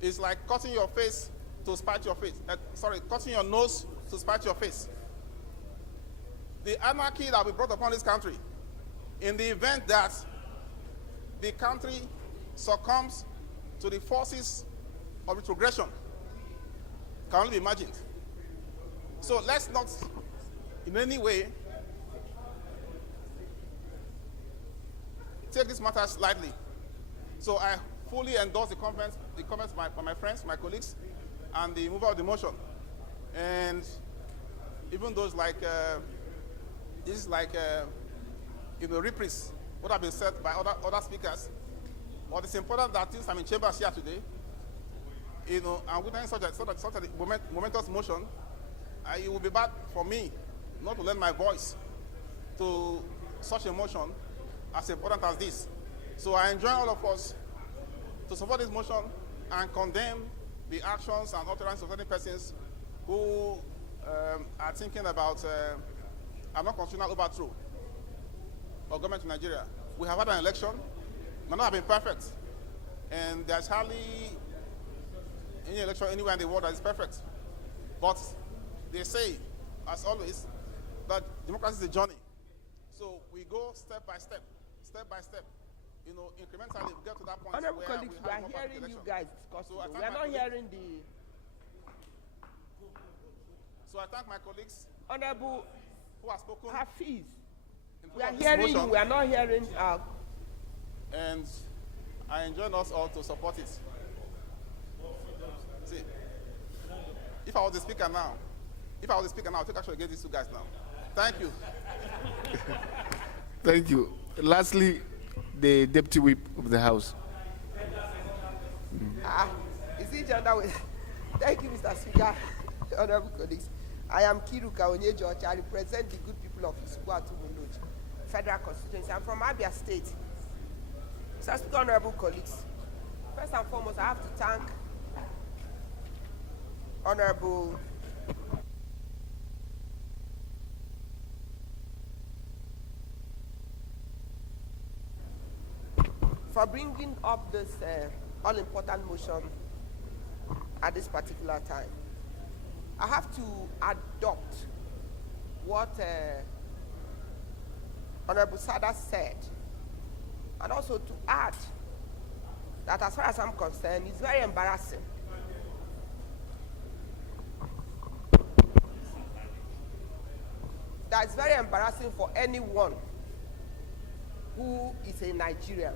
It's like cutting your face to spite your face. Cutting your nose to spite your face. The anarchy that we brought upon this country, in the event that the country succumbs to the forces of retrogression, can only be imagined. So let's not in any way take these matters lightly. So I fully endorse the comments by my friends, my colleagues, and the mover of the motion. And even those like, this is like, reprise what have been said by other speakers. But it's important that since I'm in chambers here today, I'm witnessing such a momentous motion, it would be bad for me not to lend my voice to such a motion as important as this. So I enjoin all of us to support this motion and condemn the actions and utterances of certain persons who are thinking about a non-constitutional overthrow of government in Nigeria. We have had an election, may not have been perfect, and there's hardly any election anywhere in the world that is perfect. But they say, as always, that democracy is a journey. So we go step by step, incrementally we get to that point. Honorable where colleagues, we are hearing you guys discussing. So We are not hearing the So I thank my colleagues Honorable who have spoken. Hafiz. in We are favor of this hearing you. motion, We are not hearing. and I enjoin us all to support it. See, if I was the speaker now, I'll take action against these two guys now. Thank you. Thank you. Lastly, the Deputy Whip of the House. Is it gender with? Thank you, Mr. Speaker. Honorable colleagues, I am Kiruka Onye George. I represent the good people of Isugwatu Munoji, Federal Constituency. I'm from Abia State. Mr. Speaker, honorable colleagues, first and foremost, I have to thank Honorable for bringing up this all-important motion at this particular time. I have to adopt what Honorable Sada said, and also to add that as far as I'm concerned, is very embarrassing. That is very embarrassing for anyone who is a Nigerian,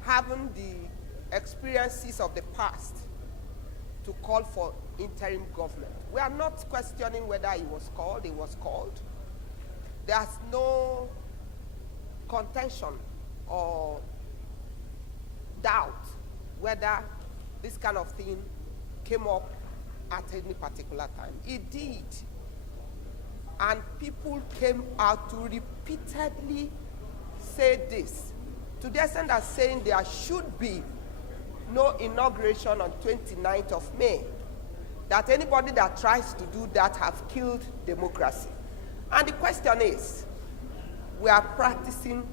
having the experiences of the past to call for interim government. We are not questioning whether it was called. There's no contention or doubt whether this kind of thing came up at any particular time. It did. And people came out to repeatedly say this, to the extent that saying there should be no inauguration on 29th of May, that anybody that tries to do that have killed democracy. And the question is, we are practicing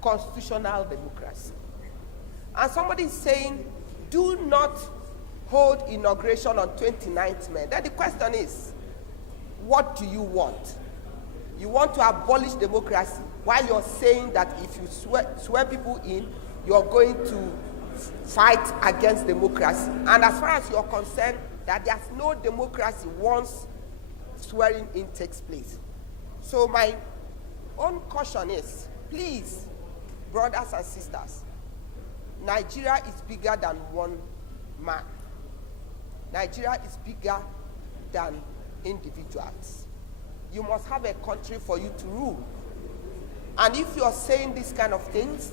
constitutional democracy. And somebody is saying, do not hold inauguration on 29th May. Then the question is, what do you want? You want to abolish democracy while you're saying that if you swear people in, you're going to fight against democracy. And as far as you're concerned, that there's no democracy once swearing in takes place. So my own caution is, please, brothers and sisters, Nigeria is bigger than one man. Nigeria is bigger than individuals. You must have a country for you to rule. And if you're saying these kind of things,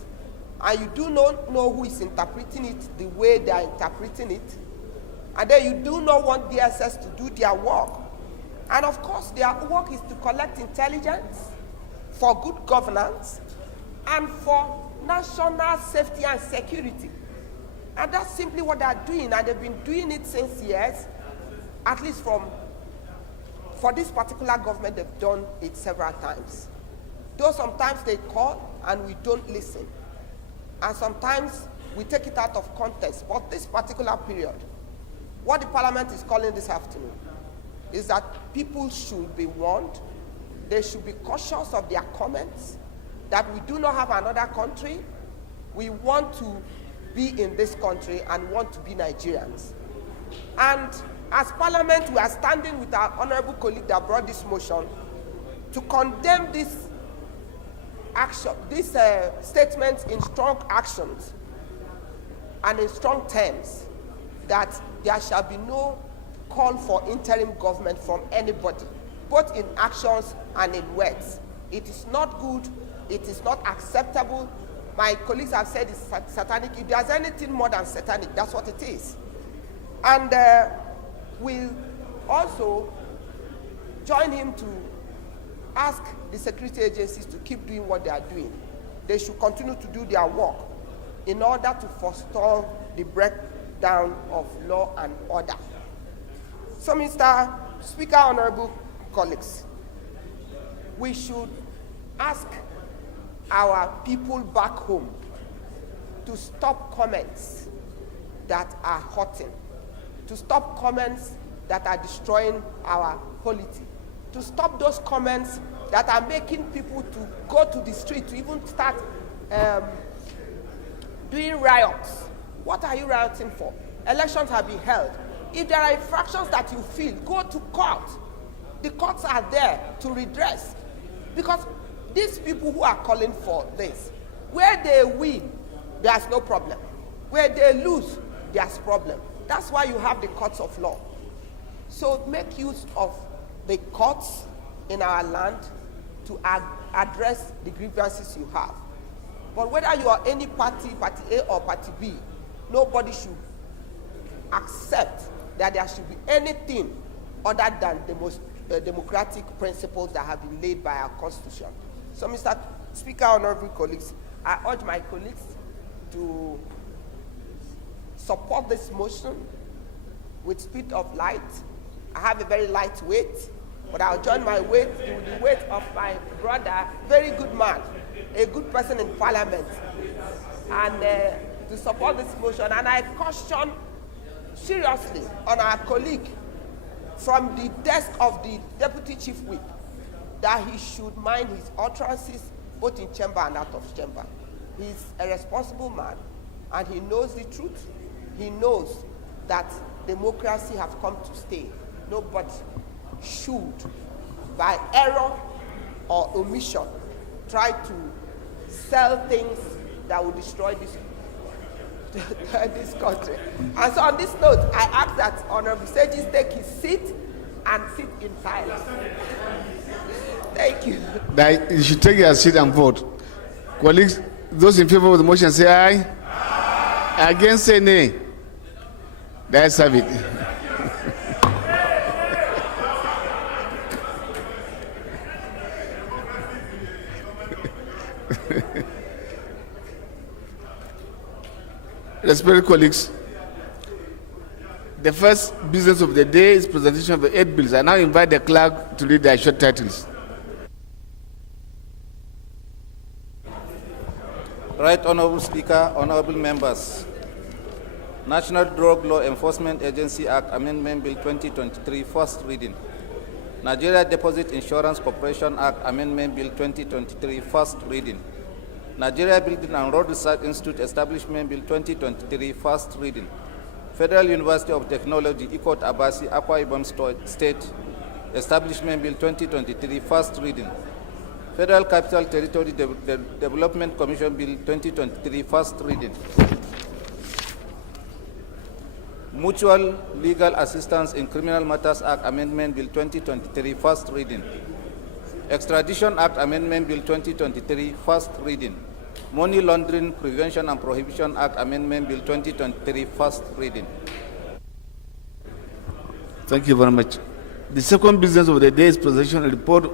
and you do not know who is interpreting it the way they are interpreting it, and then you do not want DSS to do their work, and of course their work is to collect intelligence for good governance and for national safety and security. And that's simply what they are doing, and they've been doing it since years, at least for this particular government, they've done it several times. Though sometimes they call and we don't listen. And sometimes we take it out of context. But this particular period, what the parliament is calling this afternoon is that people should be warned. They should be cautious of their comments, that we do not have another country. We want to be in this country and want to be Nigerians. And as Parliament, we are standing with our honorable colleague that brought this motion to condemn this action, this statement in strong actions and in strong terms, that there shall be no call for interim government from anybody, both in actions and in words. It is not good. It is not acceptable. My colleagues have said it's satanic. If there's anything more than satanic, that's what it is. And we'll also join him to ask the security agencies to keep doing what they are doing. They should continue to do their work in order to forestall the breakdown of law and order. So, Mr. Speaker, honorable colleagues, we should ask our people back home to stop comments that are hurting, to stop comments that are destroying our polity, to stop those comments that are making people to go to the street, to even start doing riots. What are you rioting for? Elections have been held. If there are infractions that you feel, go to court. The courts are there to redress. Because these people who are calling for this, where they win, there's no problem. Where they lose, there's problem. That's why you have the courts of law. So make use of the courts in our land to address the grievances you have. But whether you are any party, party A or party B, nobody should accept that there should be anything other than the most democratic principles that have been laid by our Constitution. So, Mr. Speaker, honorable colleagues, I urge my colleagues to support this motion with speed of light. I have a very light weight, but I'll join my weight to the weight of my brother, very good man, a good person in Parliament, and to support this motion. And I caution seriously on our colleague from the desk of the Deputy Chief Whip that he should mind his utterances both in chamber and out of chamber. He's a responsible man. and he knows the truth. He knows that democracy has come to stay. Nobody should, by error or omission, try to sell things that will destroy this country. And so on this note, I ask that Honorable Sages take his seat and sit in silence. Thank you. That you should take your seat and vote. Colleagues, those in favor of the motion say aye. Aye. Against say nay. That's have it. Respected colleagues, the first business of the day is presentation of the 8 bills. I now invite the clerk to read their short titles. Right Honorable Speaker, honorable members. National Drug Law Enforcement Agency Act Amendment Bill 2023, first reading. Nigeria Deposit Insurance Corporation Act Amendment Bill 2023, first reading. Nigeria Building and Road Research Institute Establishment Bill 2023, first reading. Federal University of Technology, Ikot Abasi, Akwa Ibom State Establishment Bill 2023, first reading. Federal Capital Territory Development Commission Bill 2023, first reading. Mutual Legal Assistance in Criminal Matters Act Amendment Bill 2023, first reading. Extradition Act Amendment Bill 2023, first reading. Money Laundering Prevention and Prohibition Act Amendment Bill 2023, first reading. Thank you very much. The second business of the day is presentation of the report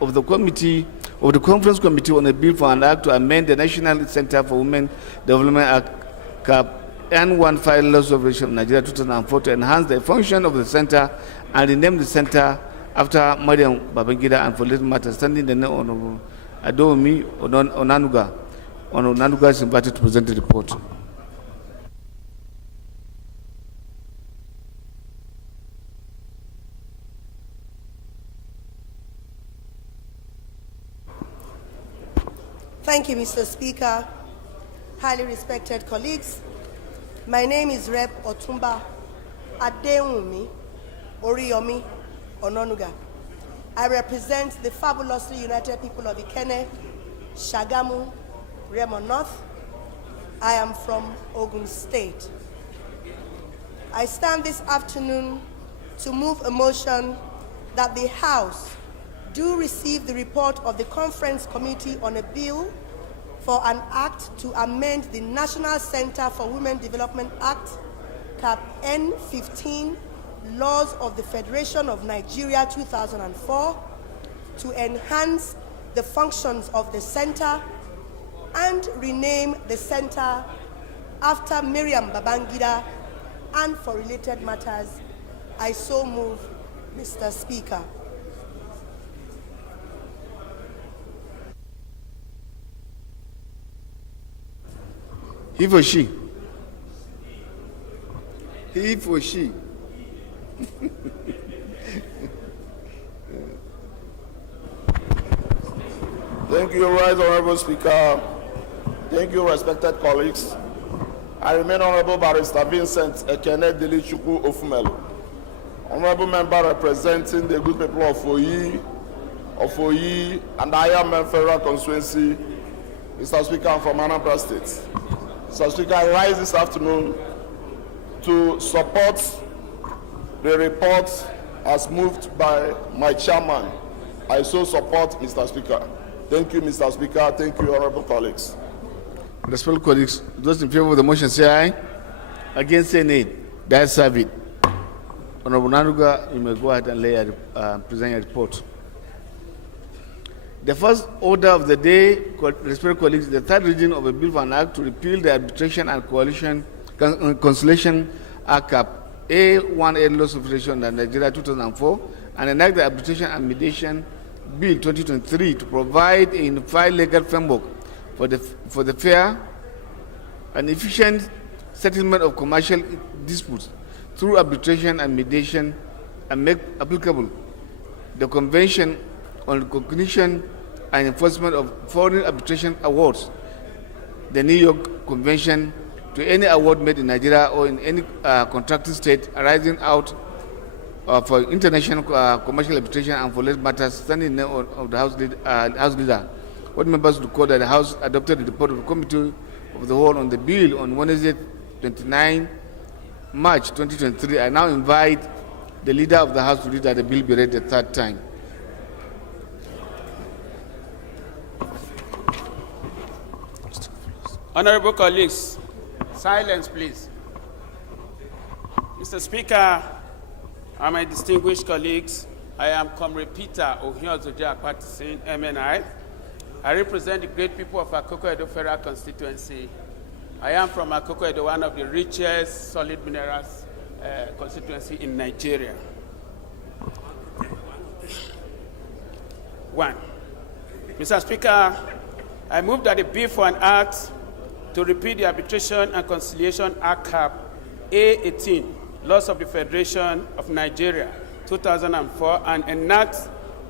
of the Conference Committee on a bill for an act to amend the National Center for Women Development Act (CAP) N15 Laws of Regulation of Nigeria 2004 to enhance the function of the center and rename the center after Mariam Babangida, and for little matter standing the name of Adomi Onanuga. Onanuga is invited to present the report. Thank you, Mr. Speaker. Highly respected colleagues, my name is Rep. Otumba Adewumi Oriyomi Ononuga. I represent the fabulously united people of Ikenne, Shagamu, Remo North. I am from Ogun State. I stand this afternoon to move a motion that the House do receive the report of the Conference Committee on a bill for an act to amend the National Center for Women Development Act, CAP N15, Laws of the Federation of Nigeria 2004, to enhance the functions of the center and rename the center after Mariam Babangida, and for related matters, I so move, Mr. Speaker. He for she. He for she. Thank you, Right Honorable Speaker. Thank you, respected colleagues. I remain Honorable Barrister Vincent Ekene Delichukwu Ofumelu, Honorable Member representing the good people of Oyi, and Ayam Federal Constituency. Mr. Speaker, I'm from Anambra State. Mr. Speaker, I rise this afternoon to support the report as moved by my chairman. I so support, Mr. Speaker. Thank you, Mr. Speaker. Thank you, honorable colleagues. Respected colleagues, those in favor of the motion say aye. Against say nay. That's have it. Honorable Nanuga, you may go ahead and present your report. The first order of the day, respected colleagues, the third reading of a bill for an act to repeal the Arbitration and Conciliation Act A18 Laws of Federation of Nigeria 2004 and enact the Arbitration and Mediation Bill 2023 to provide a unified legal framework for the fair and efficient settlement of commercial disputes through arbitration and mediation, and make applicable the Convention on Recognition and Enforcement of Foreign Arbitration Awards, the New York convention to any award made in Nigeria or in any contracting state arising out for international commercial arbitration and for less matters standing in the name of the House Leader. What members recall that the House adopted the report of the Committee of the Whole on the bill on Wednesday, 29 March 2023. I now invite the Leader of the House to read that the bill be read the third time. Honorable colleagues, silence please. Mr. Speaker, and my distinguished colleagues, I am Comrade Peter Ohiozoja Akpatisin, MNI. I represent the great people of Akoko Edo Federal Constituency. I am from Akoko Edo, one of the richest solid minerals constituency in Nigeria. One, Mr. Speaker, I move that the bill for an act to repeal the Arbitration and Conciliation Act Cap A18, Laws of the Federation of Nigeria, 2004, and enact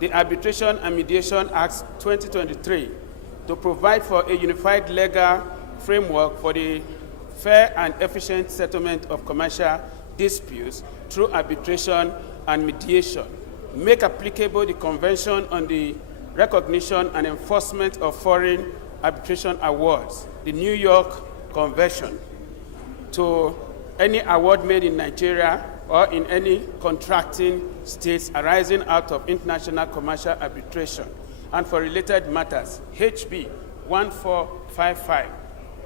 the Arbitration and Mediation Act 2023 to provide for a unified legal framework for the fair and efficient settlement of commercial disputes through arbitration and mediation, make applicable the Convention on the Recognition and Enforcement of Foreign Arbitration Awards, the New York Convention, to any award made in Nigeria or in any contracting states arising out of international commercial arbitration, and for related matters, HB 1455,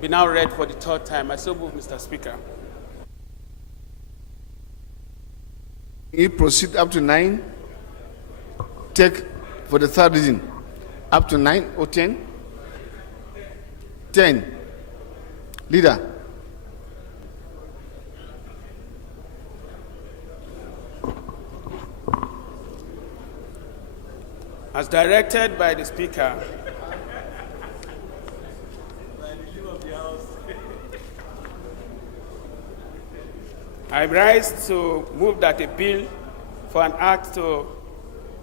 be now read for the third time. I so move, Mr. Speaker. You proceed up to 9. Take for the third reading up to 9 or 10. 10. Leader. As directed by the Speaker, I rise to move that a bill for an act to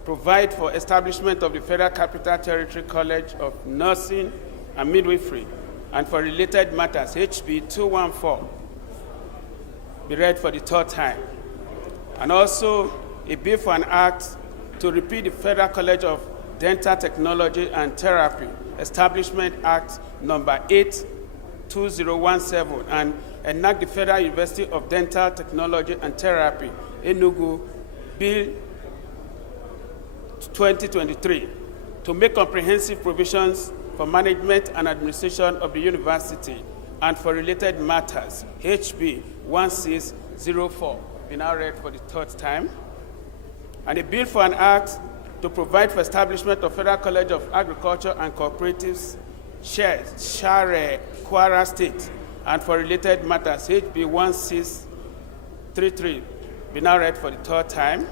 provide for establishment of the Federal Capital Territory College of Nursing and Midwifery and for related matters, HB 214, be read for the third time. And also a bill for an act to repeal the Federal College of Dental Technology and Therapy Establishment Act number 82017 and enact the Federal University of Dental Technology and Therapy, Enugu, Bill 2023, to make comprehensive provisions for management and administration of the university and for related matters, HB 1604, be now read for the third time. And a bill for an act to provide for establishment of Federal College of Agriculture and Cooperatives, Share, Kwara State, and for related matters, HB 1633, be now read for the third time.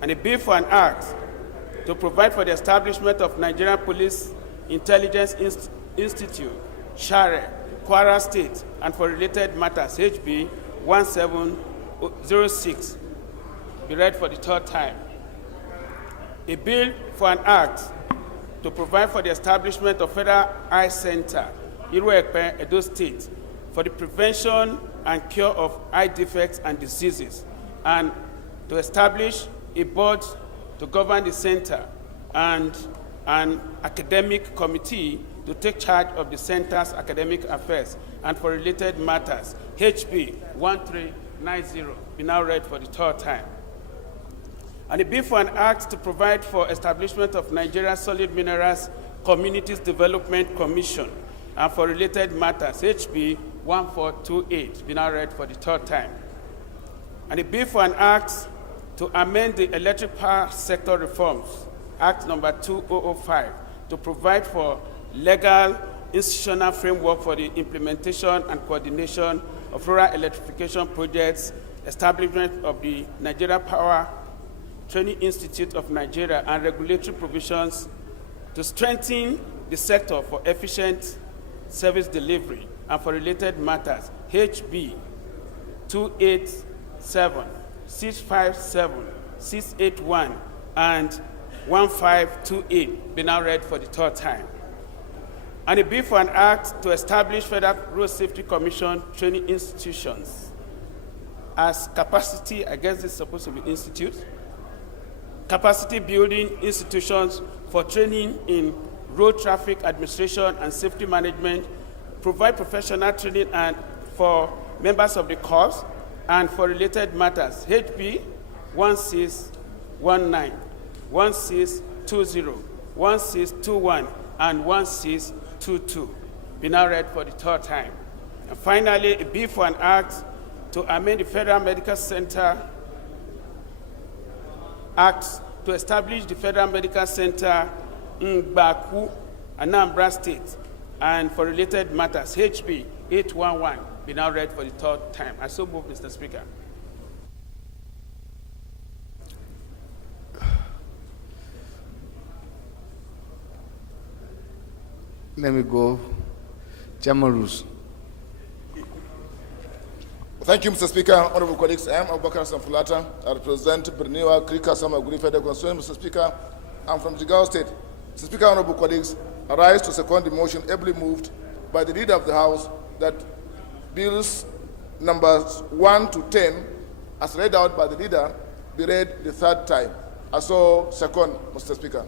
And a bill for an act to provide for the establishment of Nigerian Police Intelligence Institute, Share, Kwara State, and for related matters, HB 1706, be read for the third time. A bill for an act to provide for the establishment of Federal Eye Center, Iruekpe, Edo State, for the prevention and cure of eye defects and diseases, and to establish a board to govern the center and an academic committee to take charge of the center's academic affairs and for related matters, HB 1390, be now read for the third time. And a bill for an act to provide for establishment of Nigeria Solid Minerals Communities Development Commission and for related matters, HB 1428, be now read for the third time. And a bill for an act to amend the Electric Power Sector Reforms, Act number 2005, to provide for legal institutional framework for the implementation and coordination of rural electrification projects, establishment of the Nigeria Power Training Institute of Nigeria, and regulatory provisions to strengthen the sector for efficient service delivery and for related matters, HB 287, 657, 681, and 1528, be now read for the third time. and a bill for an act to establish Federal Road Safety Commission training institutions as capacity, I guess this is supposed to be institute, capacity building institutions for training in road traffic administration and safety management, provide professional training and for members of the corps and for related matters. HB 1619, 1620, 1621, and 1622. Be now read for the third time. And finally, a bill for an act to amend the Federal Medical Center Act to establish the Federal Medical Center in Baku, Anambra State, and for related matters. HB 811. Be now read for the third time. I so move, Mr. Speaker. Let me go. Chairman rules. Thank you, Mr. Speaker. Honorable colleagues, I am Abubakar Samfulata. I represent Berniwa, Krika, Samaguri Federal Constituency. Mr. Speaker, I'm from Jigawa State. Mr. Speaker, honorable colleagues, I rise to second the motion ably moved by the Leader of the House that bills numbers 1 to 10, as read out by the Leader, be read the third time. I so second, Mr. Speaker.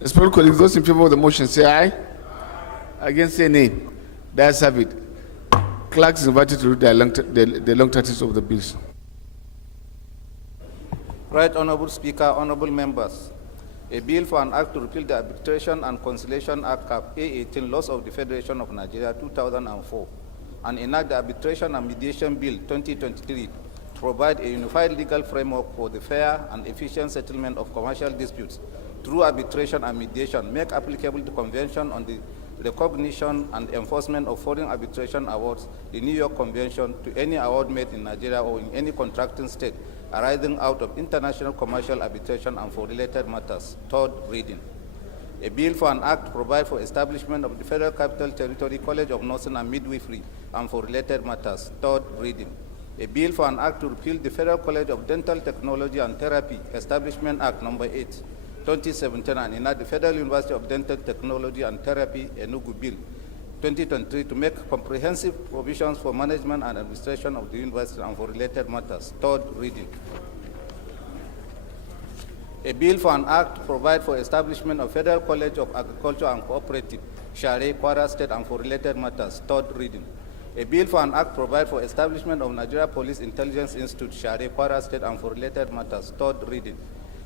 Respected colleagues, those in favor of the motion say aye. Against say nay. The ayes have it. Clerk is invited to read the long titles of the bills. Right Honorable Speaker, honorable members, a bill for an act to repeal the Arbitration and Conciliation Act Cap A18 laws of the Federation of Nigeria 2004 and enact the Arbitration and Mediation Bill 2023 to provide a unified legal framework for the fair and efficient settlement of commercial disputes through arbitration and mediation, make applicable the Convention on the Recognition and Enforcement of Foreign Arbitration Awards, the New York Convention, to any award made in Nigeria or in any contracting state arising out of international commercial arbitration and for related matters. Third reading. A bill for an act to provide for establishment of the Federal Capital Territory College of Nursing and Midwifery and for related matters. Third reading. A bill for an act to repeal the Federal College of Dental Technology and Therapy Establishment Act No. 8, 2017, and enact the Federal University of Dental Technology and Therapy Enugu Bill 2023 to make comprehensive provisions for management and administration of the university and for related matters. Third reading. A bill for an act to provide for establishment of Federal College of Agriculture and Cooperative, Share, Kwara State, and for related matters. Third reading. A bill for an act to provide for establishment of Nigeria Police Intelligence Institute, Share, Kwara State, and for related matters. Third reading.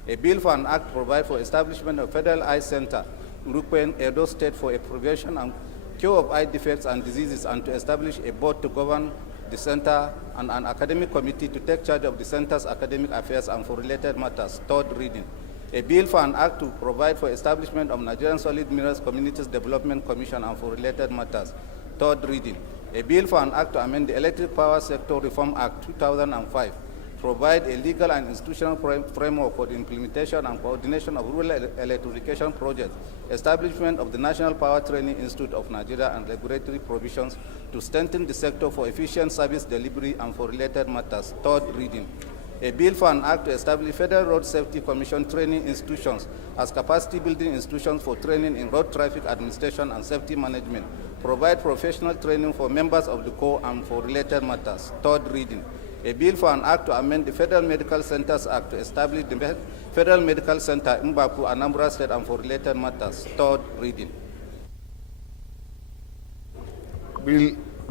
A bill for an act to provide for establishment of Federal Eye Center, Rukwen, Edo State, for a prevention and cure of eye defects and diseases, and to establish a board to govern the center and an academic committee to take charge of the center's academic affairs and for related matters. Third reading. A bill for an act to provide for establishment of Nigerian Solid Minerals Communities Development Commission and for related matters. Third reading. A bill for an act to amend the Electric Power Sector Reform Act 2005, provide a legal and institutional framework for the implementation and coordination of rural electrification projects, establishment of the National Power Training Institute of Nigeria, and regulatory provisions to strengthen the sector for efficient service delivery and for related matters. Third reading. A bill for an act to establish Federal Road Safety Commission training institutions as capacity building institutions for training in road traffic administration and safety management, provide professional training for members of the Corps and for related matters. Third reading. A bill for an act to amend the Federal Medical Centers Act to establish the Federal Medical Center in Baku, Anambra State, and for related matters. Third reading.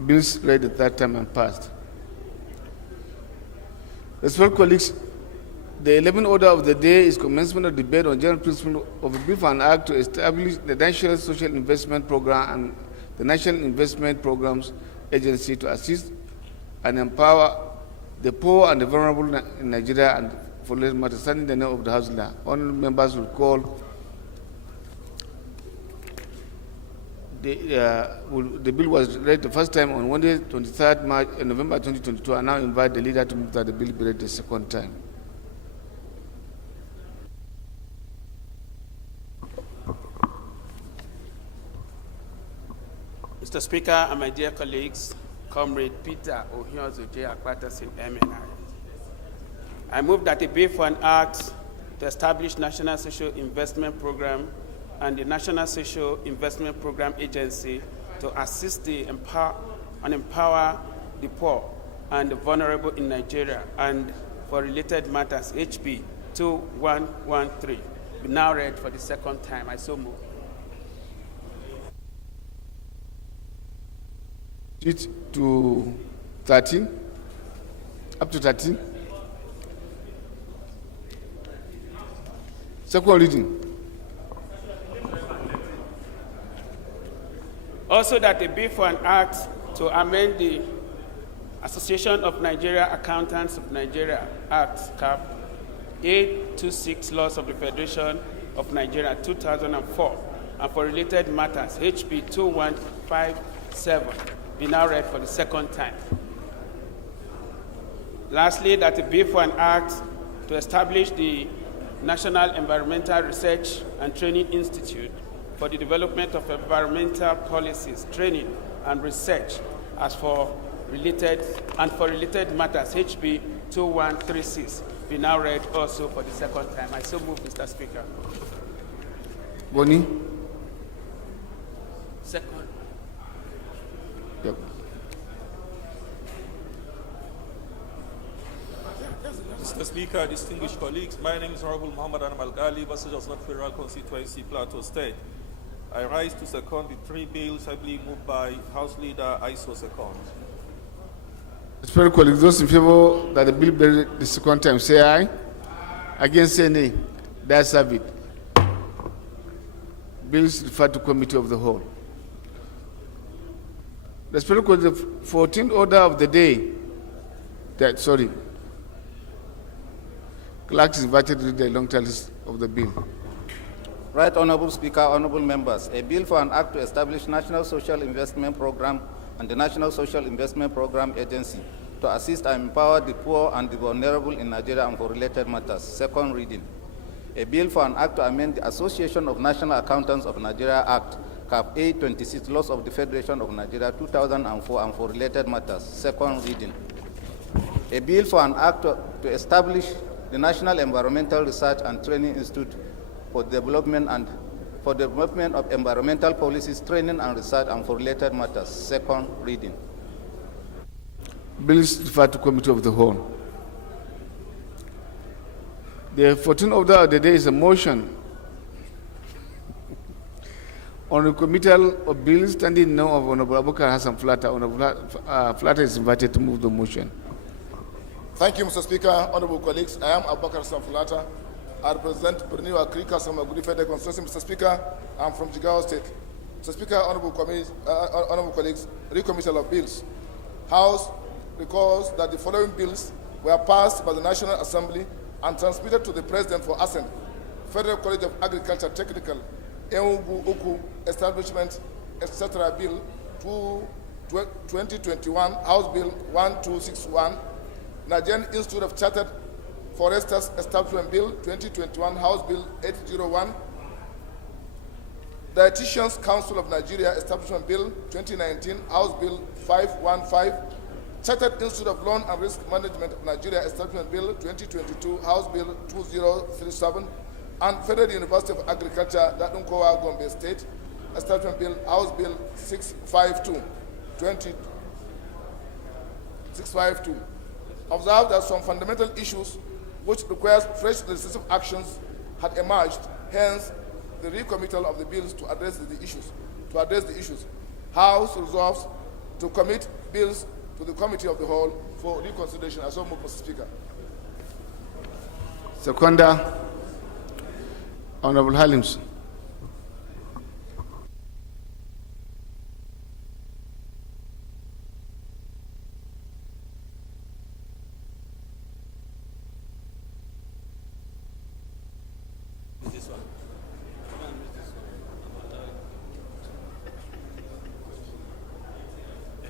Bills read the third time and passed. Respected colleagues, the 11th order of the day is commencement of debate on general principle of a bill for an act to establish the National Social Investment Program and the National Investment Programs Agency to assist and empower the poor and the vulnerable in Nigeria and for less matter, standing the name of the House law. Honorable members will call the bill was read the first time on Wednesday, 23rd November 2022. I now invite the leader to move that the bill be read the second time. Mr. Speaker and my dear colleagues, Comrade Peter Ohiozo J. Akpatasin, MNI. I move that a bill for an act to establish National Social Investment Program and the National Social Investment Program Agency to assist and empower the poor and the vulnerable in Nigeria, and for related matters, HB 2113. We now read for the second time. I so move. It to 13, up to 13. Second reading. Also that a bill for an act to amend the Association of Nigeria Accountants of Nigeria Act, Cap 826 Laws of the Federation of Nigeria 2004, and for related matters, HB 2157, be now read for the second time. Lastly, that a bill for an act to establish the National Environmental Research and Training Institute for the development of environmental policies, training, and research for related matters, HB 2136, be now read also for the second time. I so move, Mr. Speaker. Boni? Second. Yep. Mr. Speaker, distinguished colleagues, my name is Honorable Muhammad Anam Al-Ghali, Vice of Federal Constituency, Plateau State. I rise to second the three bills ably moved by House Leader Iso Second. Respected colleagues, those in favor that the bill be read the second time, say aye. Against, say nay. That's have it. Bills referred to committee of the whole. Respected colleagues, the 14th order of the day. Clerk is invited to read the long list of the bill. Right Honorable Speaker, honorable members, a bill for an act to establish National Social Investment Program and the National Social Investment Program Agency to assist and empower the poor and the vulnerable in Nigeria and for related matters. Second reading. A bill for an act to amend the Association of National Accountants of Nigeria Act, Cap 826, Laws of the Federation of Nigeria 2004 and for related matters. Second reading. A bill for an act to establish the National Environmental Research and Training Institute for development of environmental policies, training and research, and for related matters. Second reading. Bills referred to committee of the whole. The 14th order of the day is a motion on the committal of bills standing in name of Honorable Abubakar Hassan Flatta. Honorable Flatta is invited to move the motion. Thank you, Mr. Speaker. Honorable colleagues, I am Abubakar Hassan Flatta. I represent Berniwa Krika Samagudi Federal Constituency. Mr. Speaker, I'm from Jigawa State. Mr. Speaker, honorable colleagues, recommittal of bills. House recalls that the following bills were passed by the National Assembly and transmitted to the President for assent. Federal College of Agriculture Technical, Eungu Uku Establishment, etc. Bill 2021, House Bill 1261, Nigerian Institute of Chartered Foresters Establishment Bill 2021, House Bill 801, Dietitians Council of Nigeria Establishment Bill 2019, House Bill 515, Chartered Institute of Loan and Risk Management of Nigeria Establishment Bill 2022, House Bill 2037, and Federal University of Agriculture, Dadunkowa, Gombe State Establishment Bill, House Bill 652, 652. Observe that some fundamental issues which requires fresh legislative actions had emerged, hence the recommittal of the bills to address the issues. House resolves to commit bills to the committee of the whole for reconsideration. I so move, Mr. Speaker. Seconder, Honorable Halims.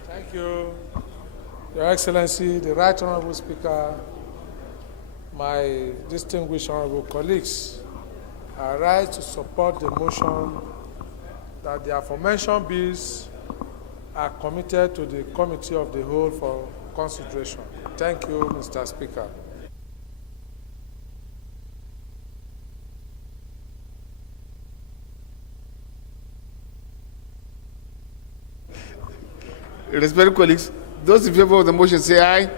Thank you, Your Excellency, the Right Honorable Speaker, my distinguished honorable colleagues. I rise to support the motion that the aforementioned bills are committed to the Committee of the Whole for consideration. Thank you, Mr. Speaker. Respected colleagues, those in favor of the motion say aye.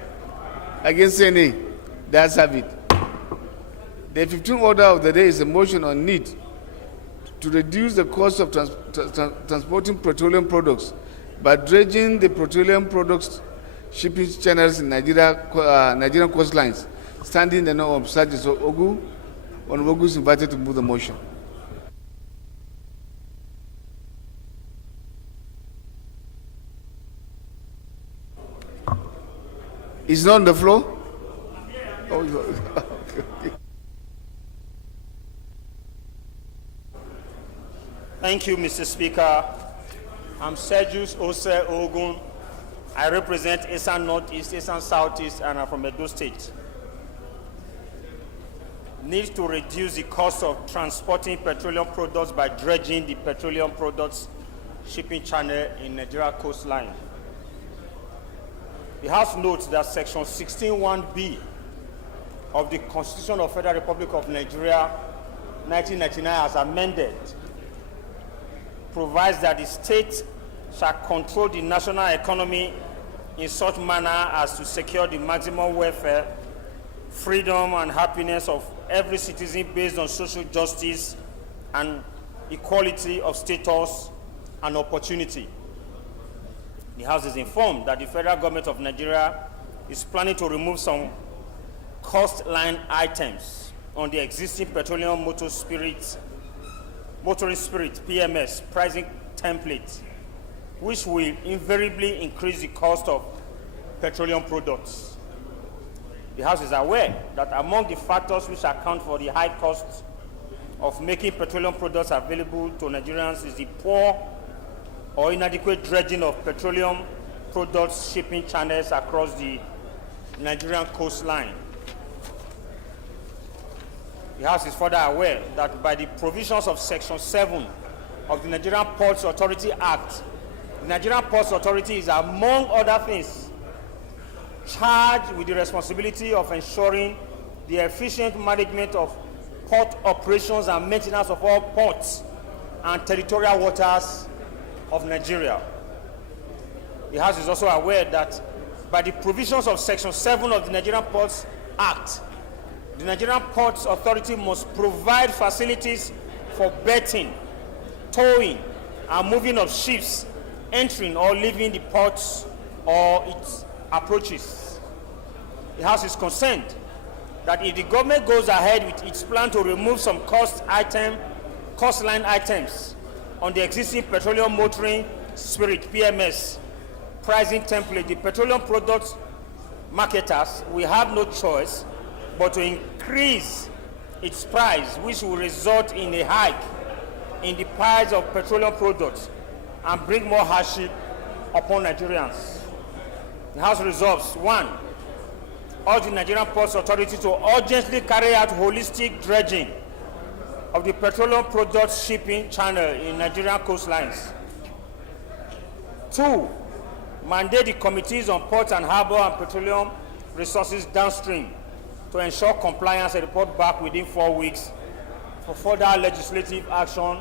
Against say nay. The ayes have it. The 15th order of the day is a motion on need to reduce the cost of transporting petroleum products by dredging the petroleum products shipping channels in Nigerian coastlines. Standing in the name of Sergeant Ogu, Honorable Ogu is invited to move the motion. Is not on the floor? Oh, okay. Thank you, Mr. Speaker. I'm Sergius Ose Ogun. I represent Eastern Northeast, Eastern Southeast, and I'm from Edo State. Needs to reduce the cost of transporting petroleum products by dredging the petroleum products shipping channel in Nigeria coastline. The House notes that Section 16(1)(b) of the Constitution of Federal Republic of Nigeria, 1999, as amended, provides that the state shall control the national economy in such manner as to secure the maximum welfare, freedom, and happiness of every citizen based on social justice and equality of status and opportunity. The House is informed that the federal government of Nigeria is planning to remove some cost line items on the existing petroleum motoring spirit PMS pricing template, which will invariably increase the cost of petroleum products. The House is aware that among the factors which account for the high cost of making petroleum products available to Nigerians is the poor or inadequate dredging of petroleum products shipping channels across the Nigerian coastline. The House is further aware that by the provisions of Section 7 of the Nigerian Ports Authority Act, the Nigerian Ports Authority is, among other things, charged with the responsibility of ensuring the efficient management of port operations and maintenance of all ports and territorial waters of Nigeria. The House is also aware that by the provisions of Section 7 of the Nigerian Ports Act, the Nigerian Ports Authority must provide facilities for berthing, towing, and moving of ships entering or leaving the ports or its approaches. The House is concerned that if the government goes ahead with its plan to remove some cost line items on the existing petroleum motoring spirit PMS pricing template, the petroleum products marketers will have no choice but to increase its price, which will result in a hike in the price of petroleum products and bring more hardship upon Nigerians. The House resolves: 1, urge the Nigerian Ports Authority to urgently carry out holistic dredging of the petroleum products shipping channel in Nigerian coastlines. 2, mandate the committees on ports and harbor and petroleum resources downstream to ensure compliance and report back within 4 weeks for further legislative action.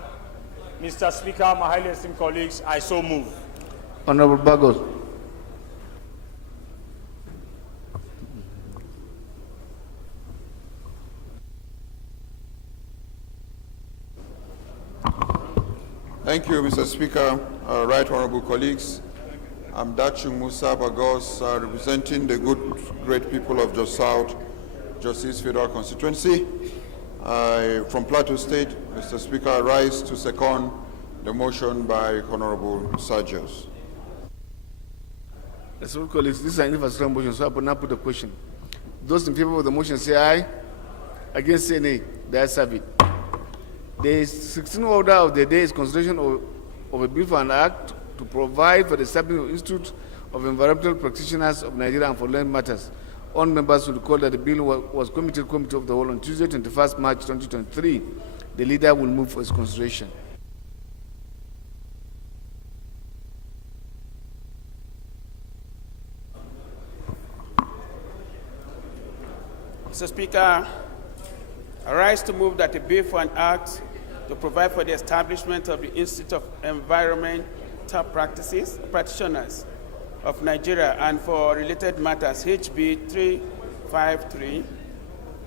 Mr. Speaker, my highly esteemed colleagues, I so move. Honorable Bagos. Thank you, Mr. Speaker. Right Honorable colleagues, I'm Dachu Musa Bagos, representing the great people of Jos South, Jos East Federal Constituency. From Plateau State, Mr. Speaker, I rise to second the motion by Honorable Sergius. Respected colleagues, this is an infrastructure motion, so I will now put the question. Those in favor of the motion say aye. Against say nay. The ayes have it. The 16th order of the day is consideration of a bill for an act to provide for the establishment of Institute of Environmental Practitioners of Nigeria and for land matters. All members will recall that the bill was committed committee of the whole on Tuesday, 21st March 2023. The leader will move for its consideration. Mr. Speaker, I rise to move that a bill for an act to provide for the establishment of the Institute of Environmental Practitioners of Nigeria and for related matters, HB 353,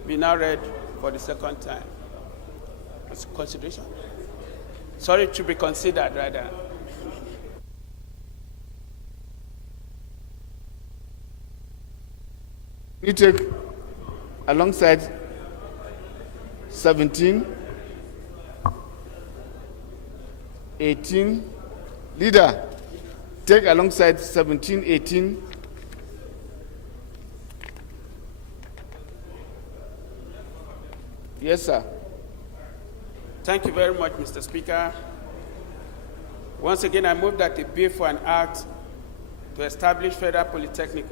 be now read for the second time. Consideration? Sorry, to be considered, rather. You take alongside 17, 18. Leader, take alongside 17, 18. Yes, sir. Thank you very much, Mr. Speaker. Once again, I move that the bill for an act to establish Federal Polytechnic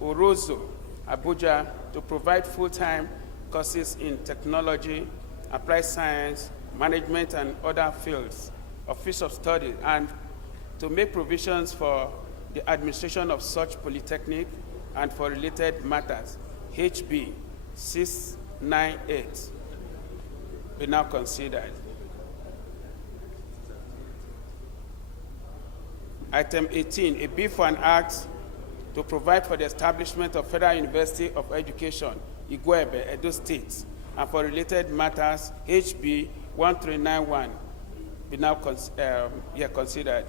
Orozo, Abuja, to provide full-time courses in technology, applied science, management, and other fields of fields of study, and to make provisions for the administration of such polytechnic and for related matters, HB 698, be now considered. Item 18, a bill for an act to provide for the establishment of Federal University of Education, Igwebe, Edo State, and for related matters, HB 1391, be now considered.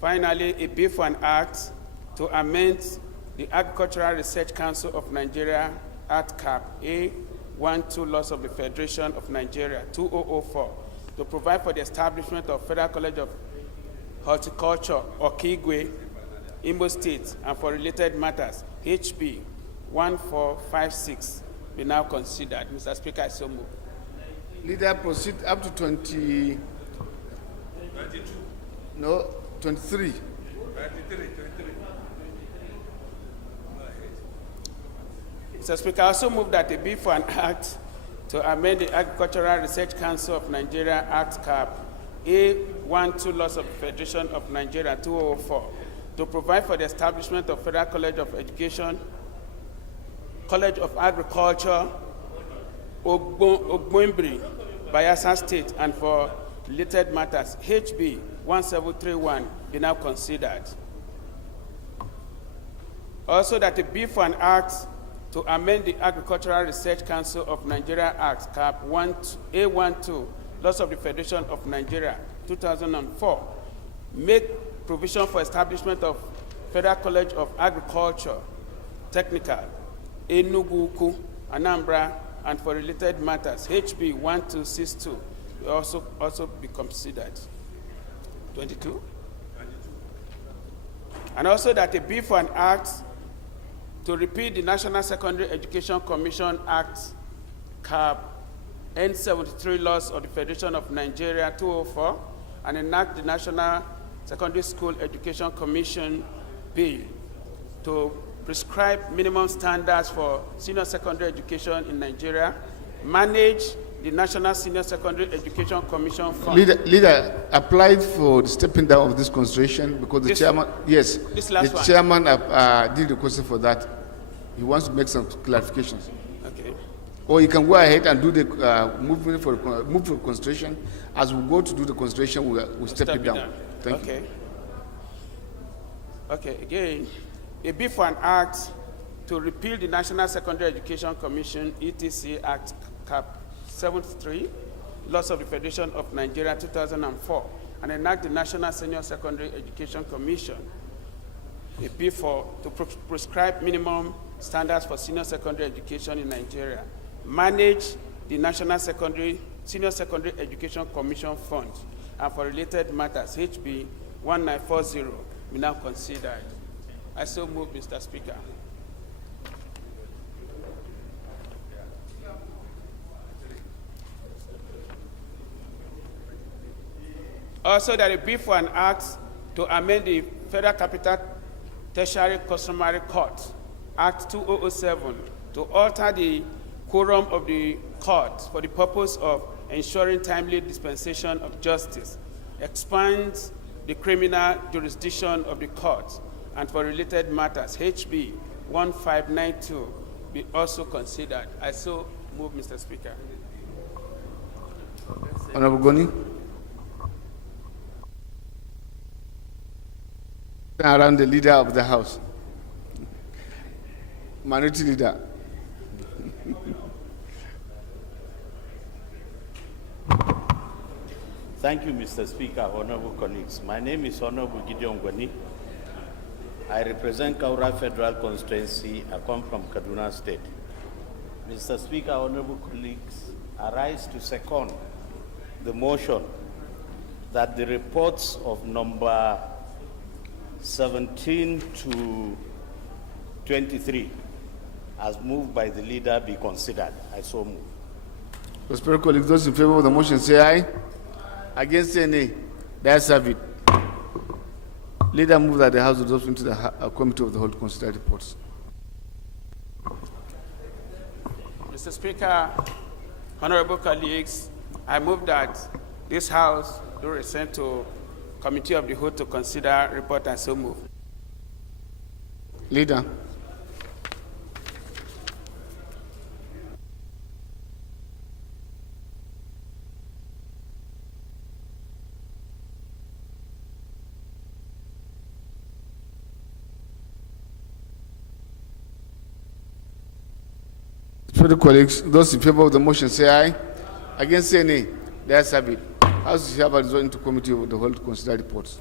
Finally, a bill for an act to amend the Agricultural Research Council of Nigeria Act Cap A12 laws of the Federation of Nigeria 2004 to provide for the establishment of Federal College of Horticulture, Okigwe, Imo State, and for related matters, HB 1456, be now considered. Mr. Speaker, I so move. Leader, proceed up to 20. 22. No, 23. 23. Mr. Speaker, I also move that a bill for an act to amend the Agricultural Research Council of Nigeria Act Cap A12 laws of the Federation of Nigeria 2004 to provide for the establishment of Federal College of Education, College of Agriculture, Ogbombri, Bayelsa State, and for related matters, HB 1731, be now considered. Also, that a bill for an act to amend the Agricultural Research Council of Nigeria Act, Cap A12, laws of the Federation of Nigeria 2004, make provision for establishment of Federal College of Agriculture, Technical, Enugu, Anambra, and for related matters, HB 1262, will also be considered. 22? And also that a bill for an act to repeal the National Secondary Education Commission Act, Cap N73 laws of the Federation of Nigeria 2004, and enact the National Secondary School Education Commission Bill to prescribe minimum standards for senior secondary education in Nigeria, manage the National Senior Secondary Education Commission Fund. Leader applied for the stepping down of this constitution because the chairman, yes, the chairman did request for that. He wants to make some clarifications. Okay. Or you can go ahead and do the move for constitution. As we go to do the constitution, we'll step it down. Thank you. Okay, again, a bill for an act to repeal the National Secondary Education Commission, ETC Act, Cap 73, laws of the Federation of Nigeria 2004, and enact the National Senior Secondary Education Commission, a bill to prescribe minimum standards for senior secondary education in Nigeria, manage the National Senior Secondary Education Commission Fund, and for related matters, HB 1940, we now considered. I so move, Mr. Speaker. Also, that a bill for an act to amend the Federal Capital Tertiary Customary Court, Act 2007, to alter the quorum of the court for the purpose of ensuring timely dispensation of justice, expands the criminal jurisdiction of the court, and for related matters, HB 1592, be also considered. I so move, Mr. Speaker. Honorable Goni. around the leader of the House, minority leader. Thank you, Mr. Speaker, honorable colleagues. My name is Honorable Gideon Gwani. I represent Kaura Federal Constituency. I come from Kaduna State. Mr. Speaker, honorable colleagues, I rise to second the motion that the reports of number 17 to 23, as moved by the leader, be considered. I so move. Respected colleagues, those in favor of the motion say aye. Against say nay. The ayes have it. Leader move that the House adopts into the Committee of the Whole to consider reports. Mr. Speaker, honorable colleagues, I move that this House do rescind to Committee of the Whole to consider report, and so move. Leader. Further colleagues, those in favor of the motion say aye. Against say nay. The ayes have it. House is hereby resolved into Committee of the Whole to consider reports.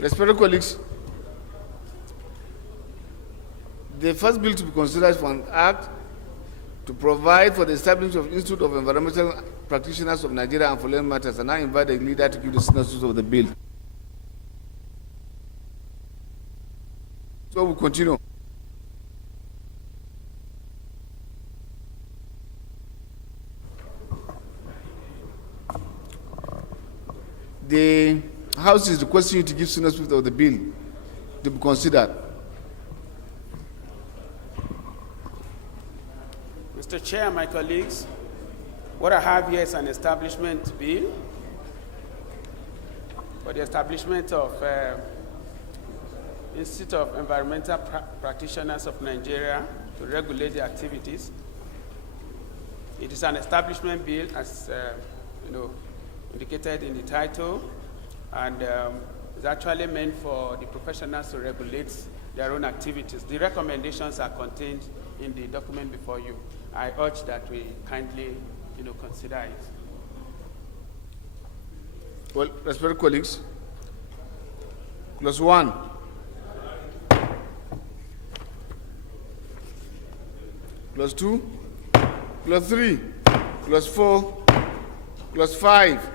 Respected colleagues, the first bill to be considered for an act to provide for the establishment of Institute of Environmental Practitioners of Nigeria and for Land Matters, and I invite the leader to give the synopsis of the bill. So we continue. The House is requesting you to give synopsis of the bill to be considered. Mr. Chair, my colleagues, what I have here is an establishment bill for the establishment of Institute of Environmental Practitioners of Nigeria to regulate the activities. It is an establishment bill, as indicated in the title, and it's actually meant for the professionals to regulate their own activities. The recommendations are contained in the document before you. I urge that we kindly, consider it. Well, respected colleagues, clause 1. Clause 2. Clause 3. Clause 4. Clause 5.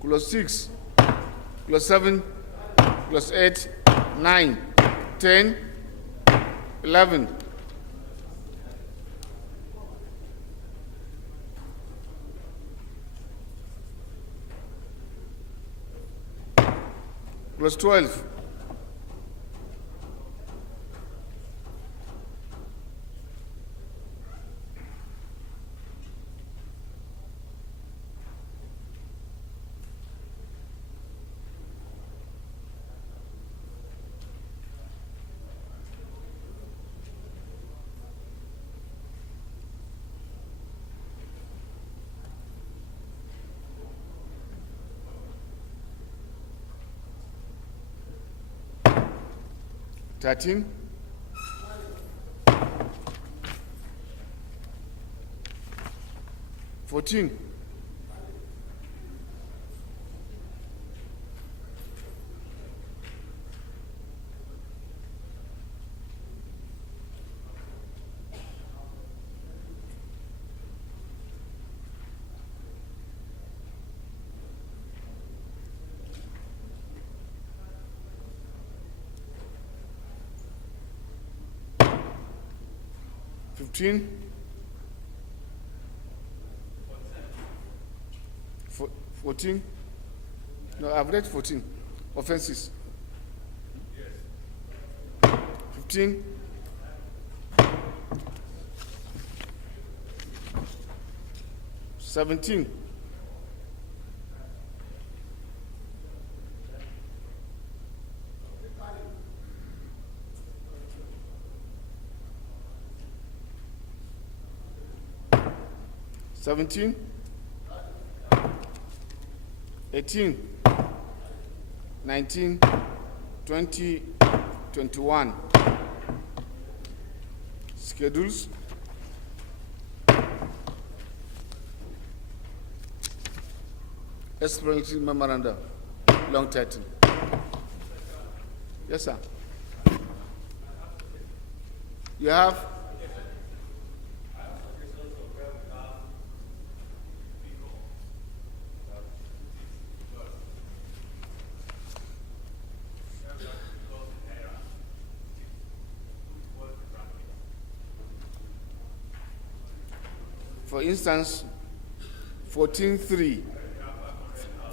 Clause 6. Clause 7. Clause 8. 9. 10. 11. Clause 12. Thirteen. 14. 15. 14. No, I've read 14. Offenses. 15, 17, 17, 18, 19, 20, 21. Schedules. Explanatory memoranda, long title. Yes, sir. You have? For instance, 14.3,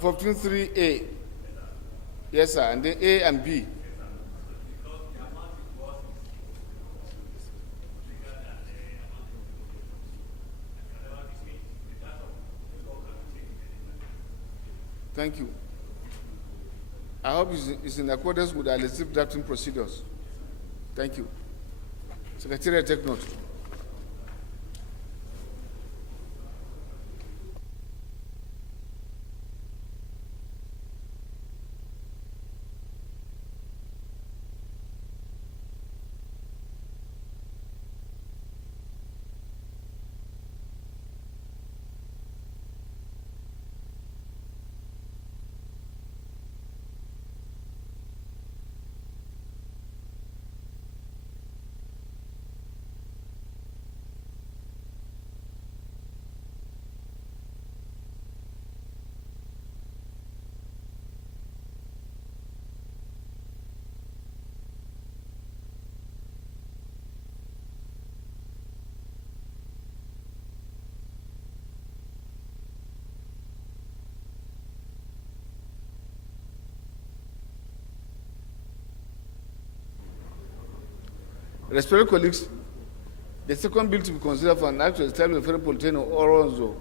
14.3A. Yes, sir, and then A and B. Thank you. I hope it's in accordance with our legislative drafting procedures. Thank you. Secretariat, take note. Respected colleagues, the second bill to be considered for an act to establish a federal polytechnic Orozo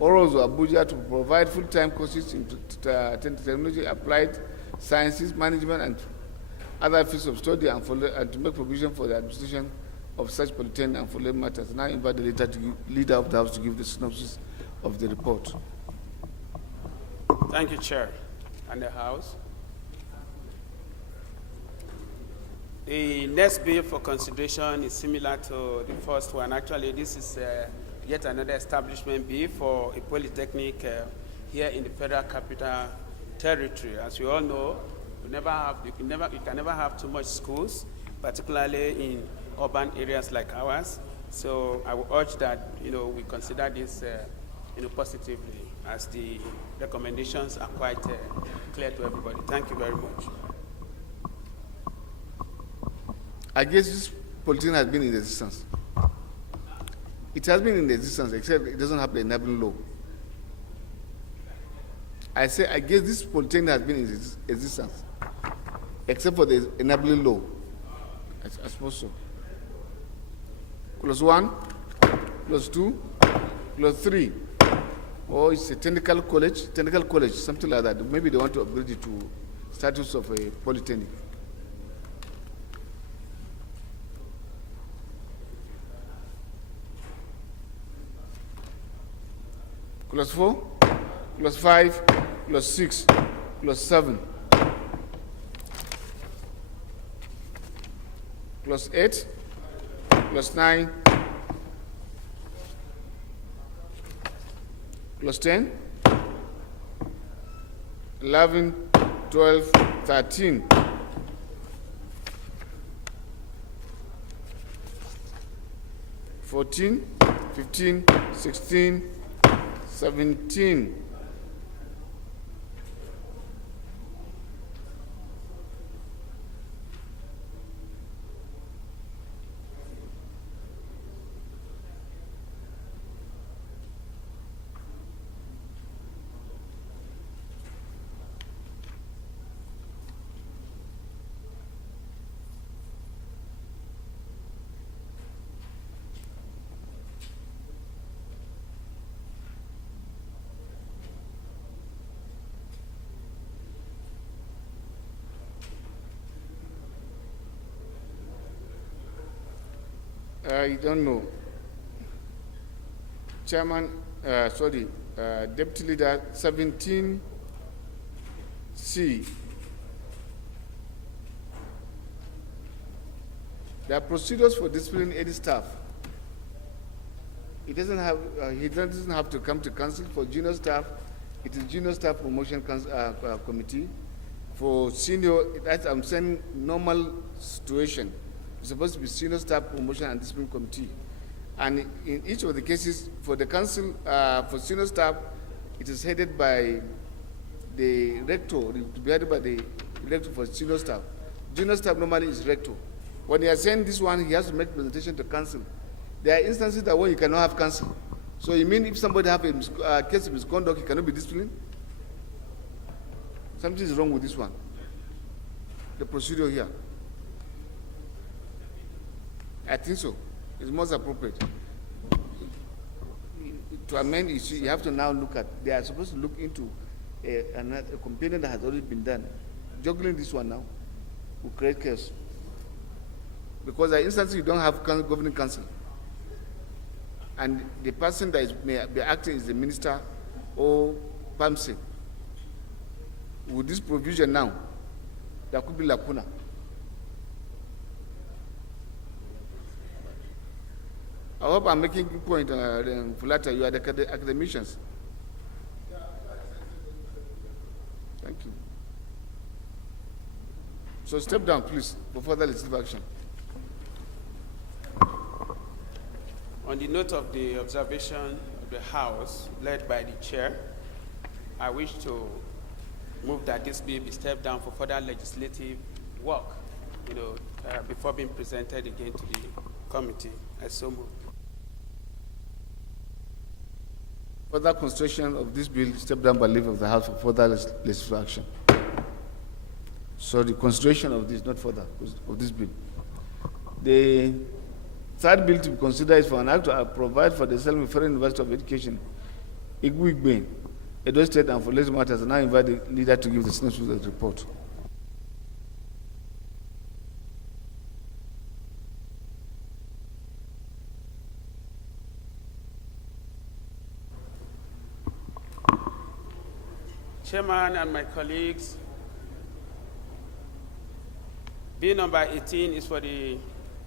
Abuja to provide full-time courses in technology, applied sciences, management, and other fields of study, and to make provision for the administration of such polytechnic and for related matters. Now invite the leader of the House to give the synopsis of the report. Thank you, Chair, and the House. The next bill for consideration is similar to the first one. Actually, this is yet another establishment bill for a polytechnic here in the Federal Capital Territory. As you all know, you can never have too much schools, particularly in urban areas like ours. So I would urge that we consider this positively, as the recommendations are quite clear to everybody. Thank you very much. I guess this polytechnic has been in existence. It has been in existence, except it doesn't have the enabling law. I say, I guess this polytechnic has been in existence, except for the enabling law. I suppose so. Clause 1, clause 2, clause 3. Or it's a technical college, something like that. Maybe they want to upgrade it to status of a polytechnic. Clause 4, clause 5, clause 6, clause 7, clause 8, clause 9, clause 10, 11, 12, 13. '14, 15, 16, 17. I don't know. Chairman, Deputy Leader 17C. There are procedures for disciplining any staff. He doesn't have to come to council. For junior staff, it is junior staff promotion committee. For senior, I'm saying normal situation. It's supposed to be senior staff promotion and discipline committee. And in each of the cases, for the council, for senior staff, it is headed by the rector, to be headed by the rector for senior staff. Junior staff normally is rector. When he has sent this one, he has to make presentation to council. There are instances that when you cannot have council. So you mean if somebody have a case of misconduct, he cannot be disciplined? Something is wrong with this one. The procedure here. I think so. It's most appropriate. To amend, you have to now look at, they are supposed to look into a complaint that has already been done. Juggling this one now will create chaos. Because there are instances you don't have governing council. And the person that may be acting is the minister or PAMSE. With this provision now, there could be lacuna. I hope I'm making a point, Fulata, you are the academicians. Thank you. So step down, please, for further legislative action. On the note of the observation of the House, led by the Chair, I wish to move that this bill be stepped down for further legislative work, before being presented again to the committee. I so move. Further consideration of this bill stepped down by leave of the House for further legislative action. So the consideration of this, not further, of this bill. The third bill to be considered is for an act to provide for the Self-Referring University of Education, Igwigbe, Edo State, and for later matters. I now invite the leader to give the synopsis of the report. Chairman and my colleagues, bill number 18 is for the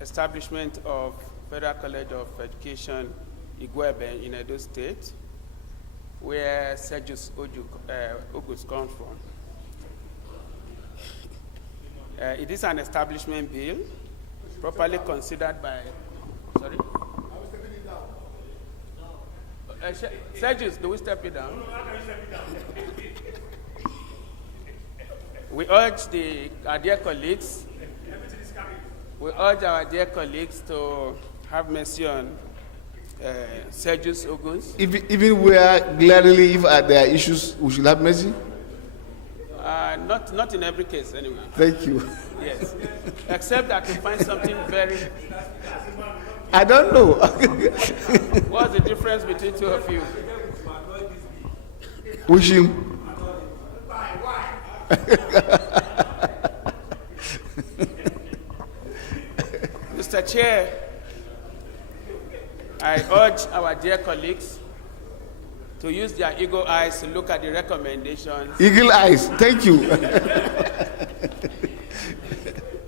establishment of Federal College of Education, Igwebe, in Edo State, where Sergius Ogus comes from. It is an establishment bill, properly considered by, sorry? Sergius, do we step it down? We urge our dear colleagues, to have mercy on Sergius Ogus. Even where glaringly, if there are issues, we should have mercy? Not in every case, anyway. Thank you. Yes. Except that we find something very... I don't know. What's the difference between two of you? Wishing. Mr. Chair, I urge our dear colleagues to use their eagle eyes to look at the recommendations. Eagle eyes, thank you.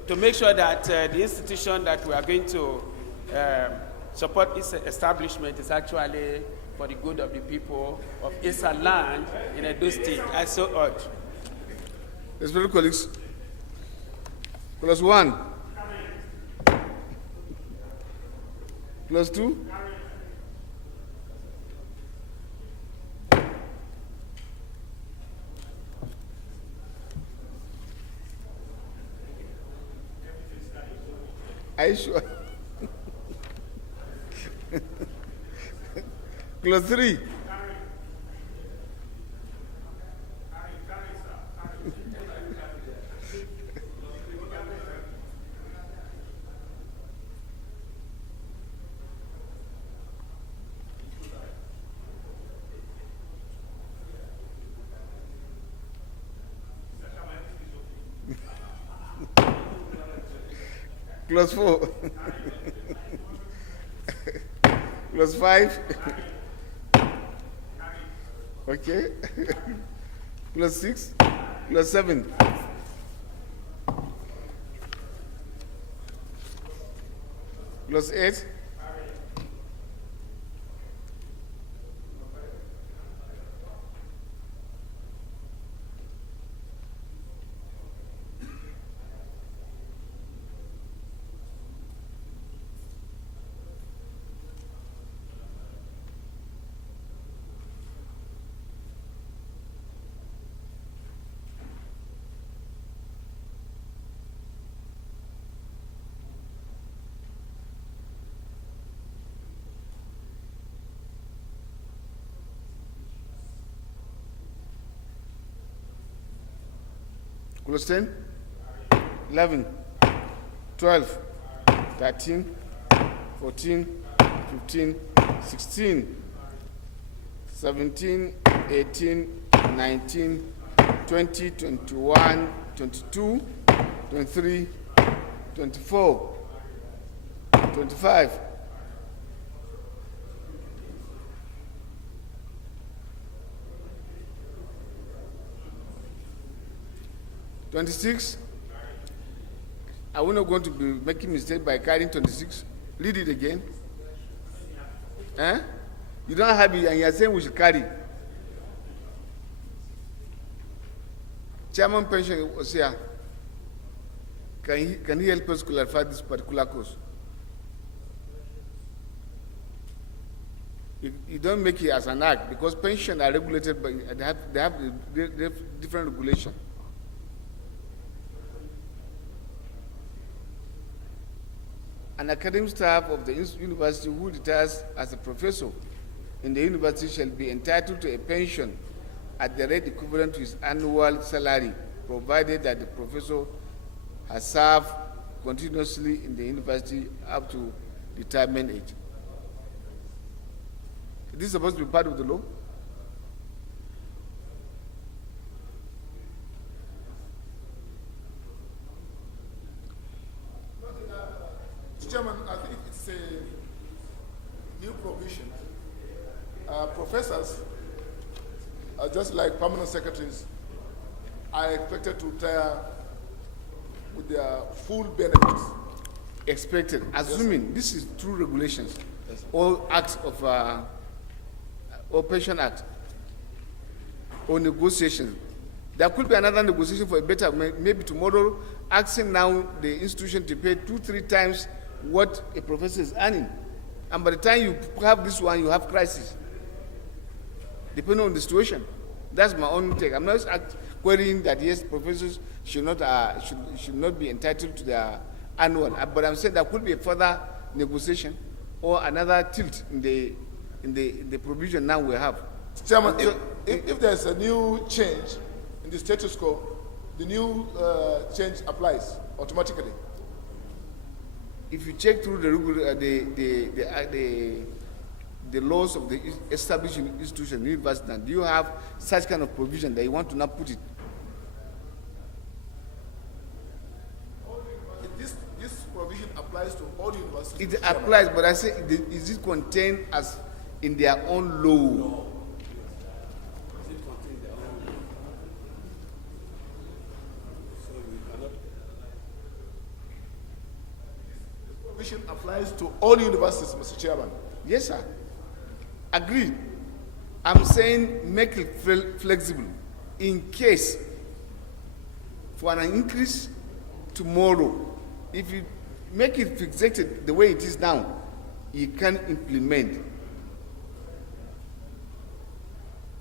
To make sure that the institution that we are going to support its establishment is actually for the good of the people of Issa land in Edo State. I so urge. Respected colleagues, +1, +2, are you sure? +3. +4. plus 5. Okay. Plus 6, plus 7. Plus 8. Plus 10, 11, 12, 13, 14, 15, 16, 17, 18, 19, 20, 21, 22, 23, 24, 25. 26. Are we not going to be making mistake by carrying 26? Read it again. Eh? You don't have it and you are saying we should carry. Chairman Pension was here. Can he help us clarify this particular course? You don't make it as an act because pensions are regulated by, they have different regulation. An academic staff of the university who retires as a professor in the university shall be entitled to a pension at the rate equivalent to his annual salary, provided that the professor has served continuously in the university up to retirement age. Is this supposed to be part of the law? Chairman, I think it's a new provision. Professors, just like permanent secretaries, are expected to retire with their full benefits. Expected, assuming this is through regulations, all acts of or pension act or negotiations. There could be another negotiation for a better, maybe tomorrow, asking now the institution to pay 2-3 times what a professor is earning. And by the time you have this one, you have crisis, depending on the situation. That's my own take. I'm not querying that, yes, professors should not be entitled to their annual, but I'm saying there could be a further negotiation or another tilt in the provision now we have. Chairman, if there's a new change in the status quo, the new change applies automatically. If you check through the laws of the established institution, university, do you have such kind of provision that you want to not put it? This provision applies to all universities. It applies, but I say, is it contained as in their own law? Provision applies to all universities, Mr. Chairman. Yes, sir. Agreed. I'm saying make it flexible in case for an increase tomorrow. If you make it fixated the way it is now, you can implement.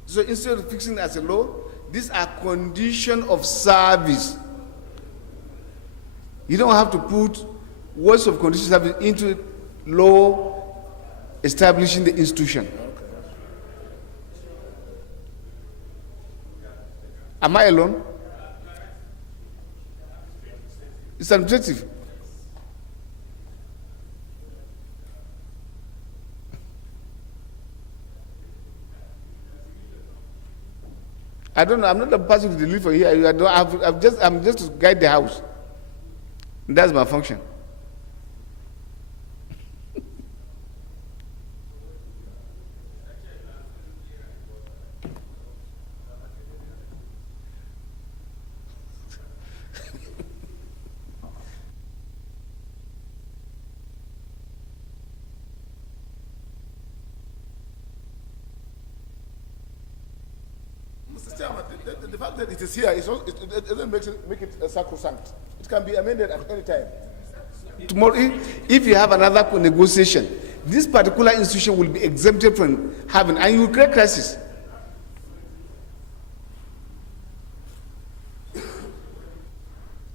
So instead of fixing it as a law, these are conditions of service. You don't have to put words of conditions of service into law establishing the institution. Am I alone? It's administrative. I don't know. I'm not a person to deliver here. I'm just to guide the house. That's my function. Mr. Chairman, the fact that it is here, it doesn't make it sacrosanct. It can be amended at any time. Tomorrow, if you have another negotiation, this particular institution will be exempted from having, and you will create crisis.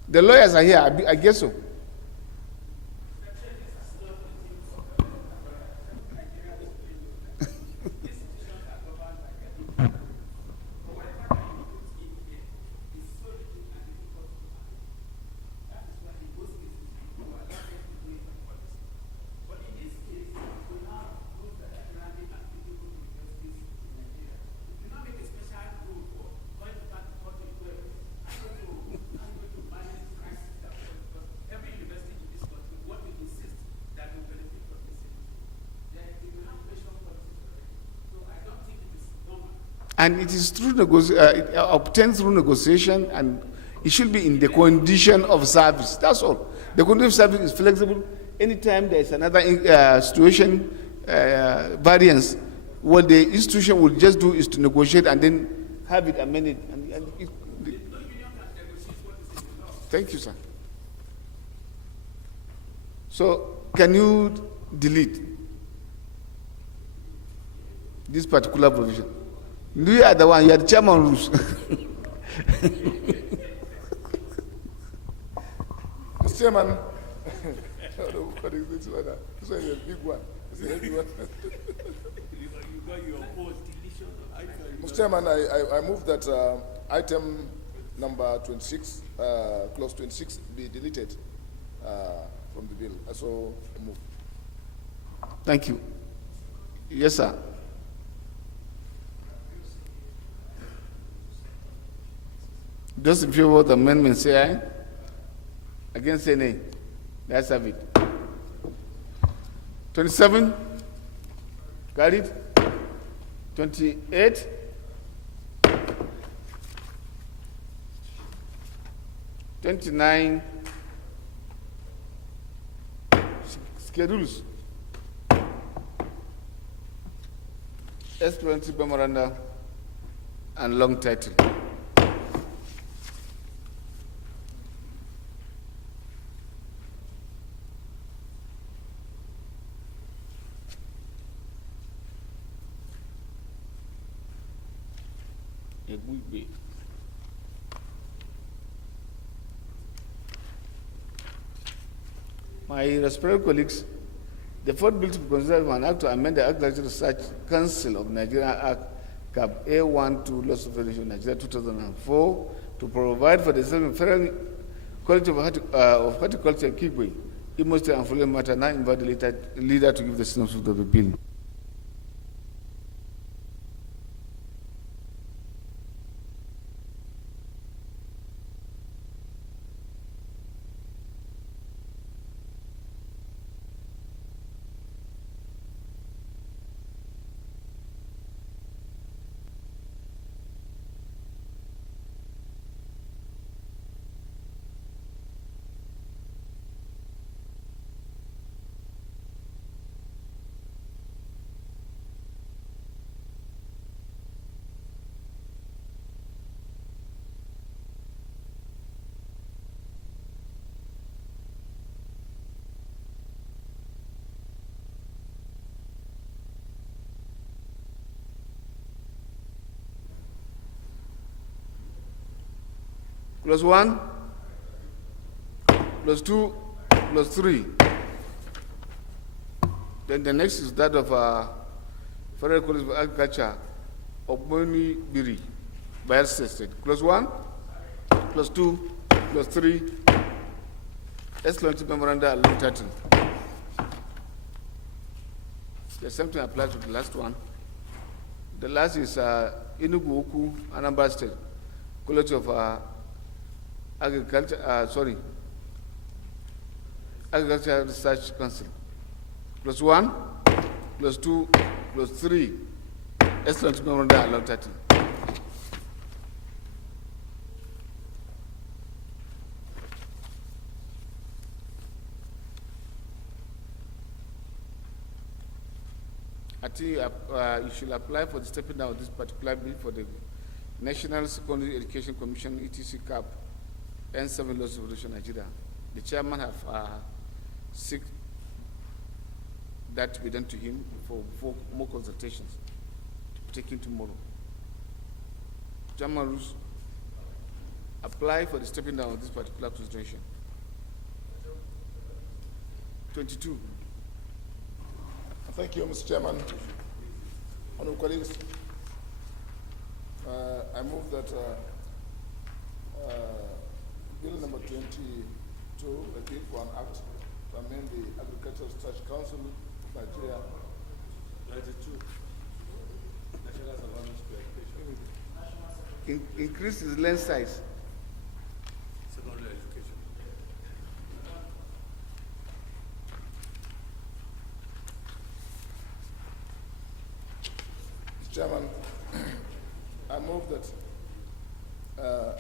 The lawyers are here, I guess so. And it is through obtained through negotiation, and it should be in the condition of service. That's all. The condition of service is flexible. Anytime there is another situation, variance, what the institution will just do is to negotiate and then have it amended. Thank you, sir. So, can you delete this particular provision? You are the one, you are the chairman rules. Mr. Chairman, what is this one? This one is a big one. It's a heavy one. Mr. Chairman, I move that item number 26, clause 26, be deleted from the bill. So move. Thank you. Yes, sir. Those in favor of the amendment say aye. Against say nay. Let's have it. 27. Carried. 28. 29. Schedules. Explanatory memoranda and long title. It will be. My respected colleagues, the fourth bill to be considered for an act to amend the Agricultural Research Council of Nigeria Act Cap A12 Laws of Federation Nigeria 2004 to provide for the federal College of Horticulture Kigwe, Imo State and following matter. Now invite the leader to give the synopsis of the bill. Plus 1, plus 2, plus 3. Then the next is that of Federal College of Agriculture, Ogboni Biri, Bayelsa State. Plus 1, plus 2, plus 3. Explanatory memoranda and long title. The same thing applies to the last one. The last is Enugu Oku, Anambra State, College of Agriculture Research Council. Plus 1, plus 2, plus 3. Excellent memoranda and long title. I think you should apply for the stepping down of this particular bill for the National Secondary Education Commission, ETC CAP, and 7 laws of Revolution Nigeria. The chairman have seek that to be done to him for more consultations to be taken tomorrow. Chairman rules apply for the stepping down of this particular consideration. 22. Thank you, Mr. Chairman. Honorable colleagues, I move that Bill number 22, a bill for an act to amend the Agricultural Research Council of Nigeria. 92. National Surveillance to Education. Increase his lens size. Secondary education. Mr. Chairman, I move that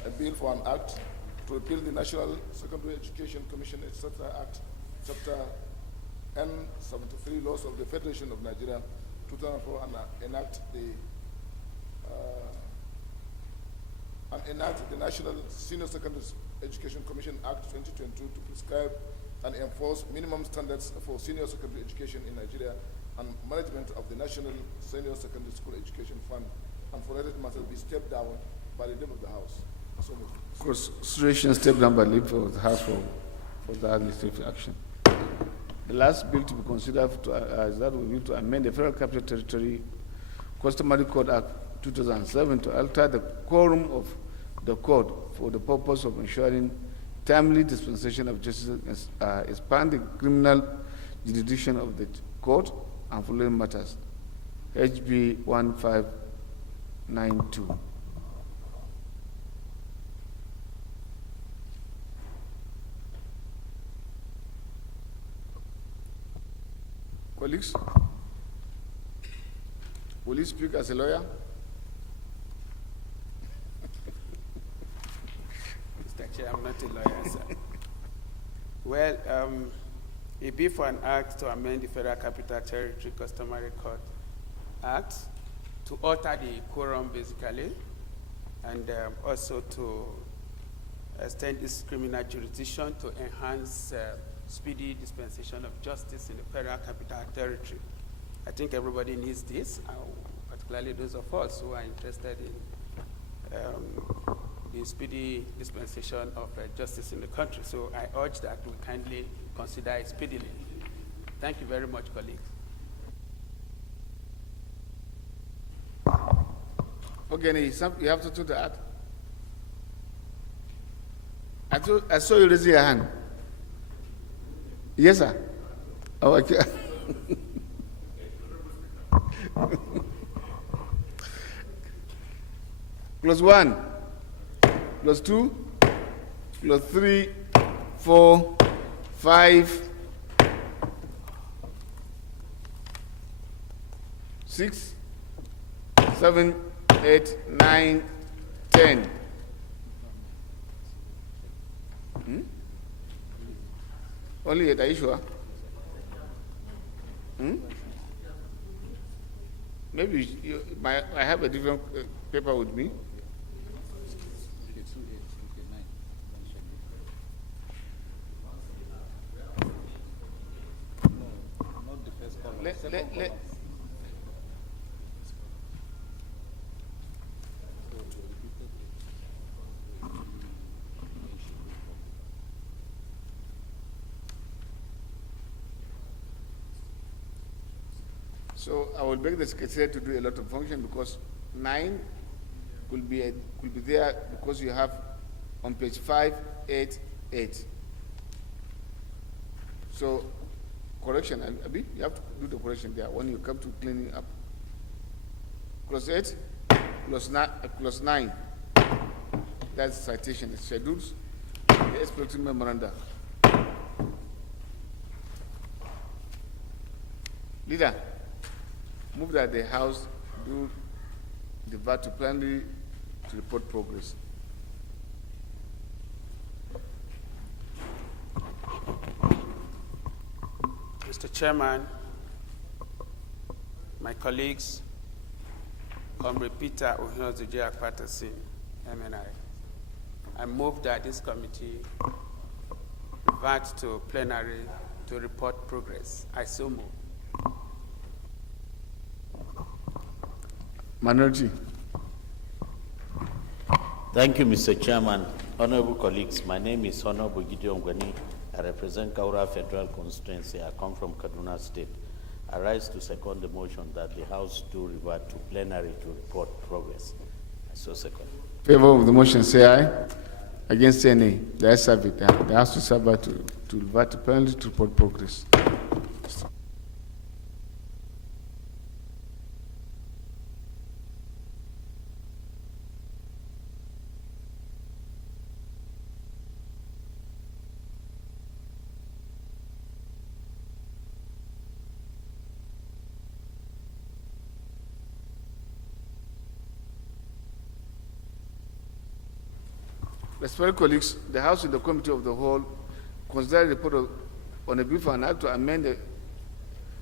a bill for an act to repeal the National Secondary Education Commission, etc. Act, Chapter N73, Laws of the Federation of Nigeria, 2004, and enact the National Senior Secondary Education Commission Act 2022 to prescribe and enforce minimum standards for senior secondary education in Nigeria and management of the National Senior Secondary School Education Fund, and for related matters be stepped down by the leave of the House. So moved. Consideration step down by leave of the House for that administrative action. The last bill to be considered is that we will to amend the Federal Capital Territory Customary Code Act 2007 to alter the quorum of the code for the purpose of ensuring timely dispensation of justice, expand the criminal jurisdiction of the court, and following matters. HB 1592. Colleagues, will you speak as a lawyer? Mr. Chair, I'm not a lawyer, sir. Well, a bill for an act to amend the Federal Capital Territory Customary Court Act to alter the quorum, basically, and also to extend this criminal jurisdiction to enhance speedy dispensation of justice in the Federal Capital Territory. I think everybody needs this, particularly those of us who are interested in the speedy dispensation of justice in the country. So I urge that we kindly consider it speedily. Thank you very much, colleagues. Okay, you have to do that. I saw you raise your hand. Yes, sir. Oh, okay. Plus 1, plus 2, plus 3, 4, 5, 6, 7, 8, 9, 10. Only 8, are you sure? Maybe I have a different paper with me. So I will beg the secretary to do a lot of function because 9 will be there because you have on page 588. So correction, Abi, you have to do the correction there when you come to cleaning up. Plus 8, plus 9. That's citation, the schedules, the explanatory memoranda. Leader, move that the House do the vote to plenary to report progress. Mr. Chairman, my colleagues, Comrade Peter Ohinozoje Akpatasin, MNI. I move that this committee revert to plenary to report progress. I so move. Minority. Thank you, Mr. Chairman. Honorable colleagues, my name is Honorable Gideon Gwani. I represent Kaura Federal Constituency. I come from Kaduna State. I rise to second the motion that the House do revert to plenary to report progress. I so second. Favor of the motion, say aye. Against, say nay. The ayes have it. The House to revert to plenary to report progress. Respected colleagues, the House and the Committee of the Whole consider the report on a bill for an act to amend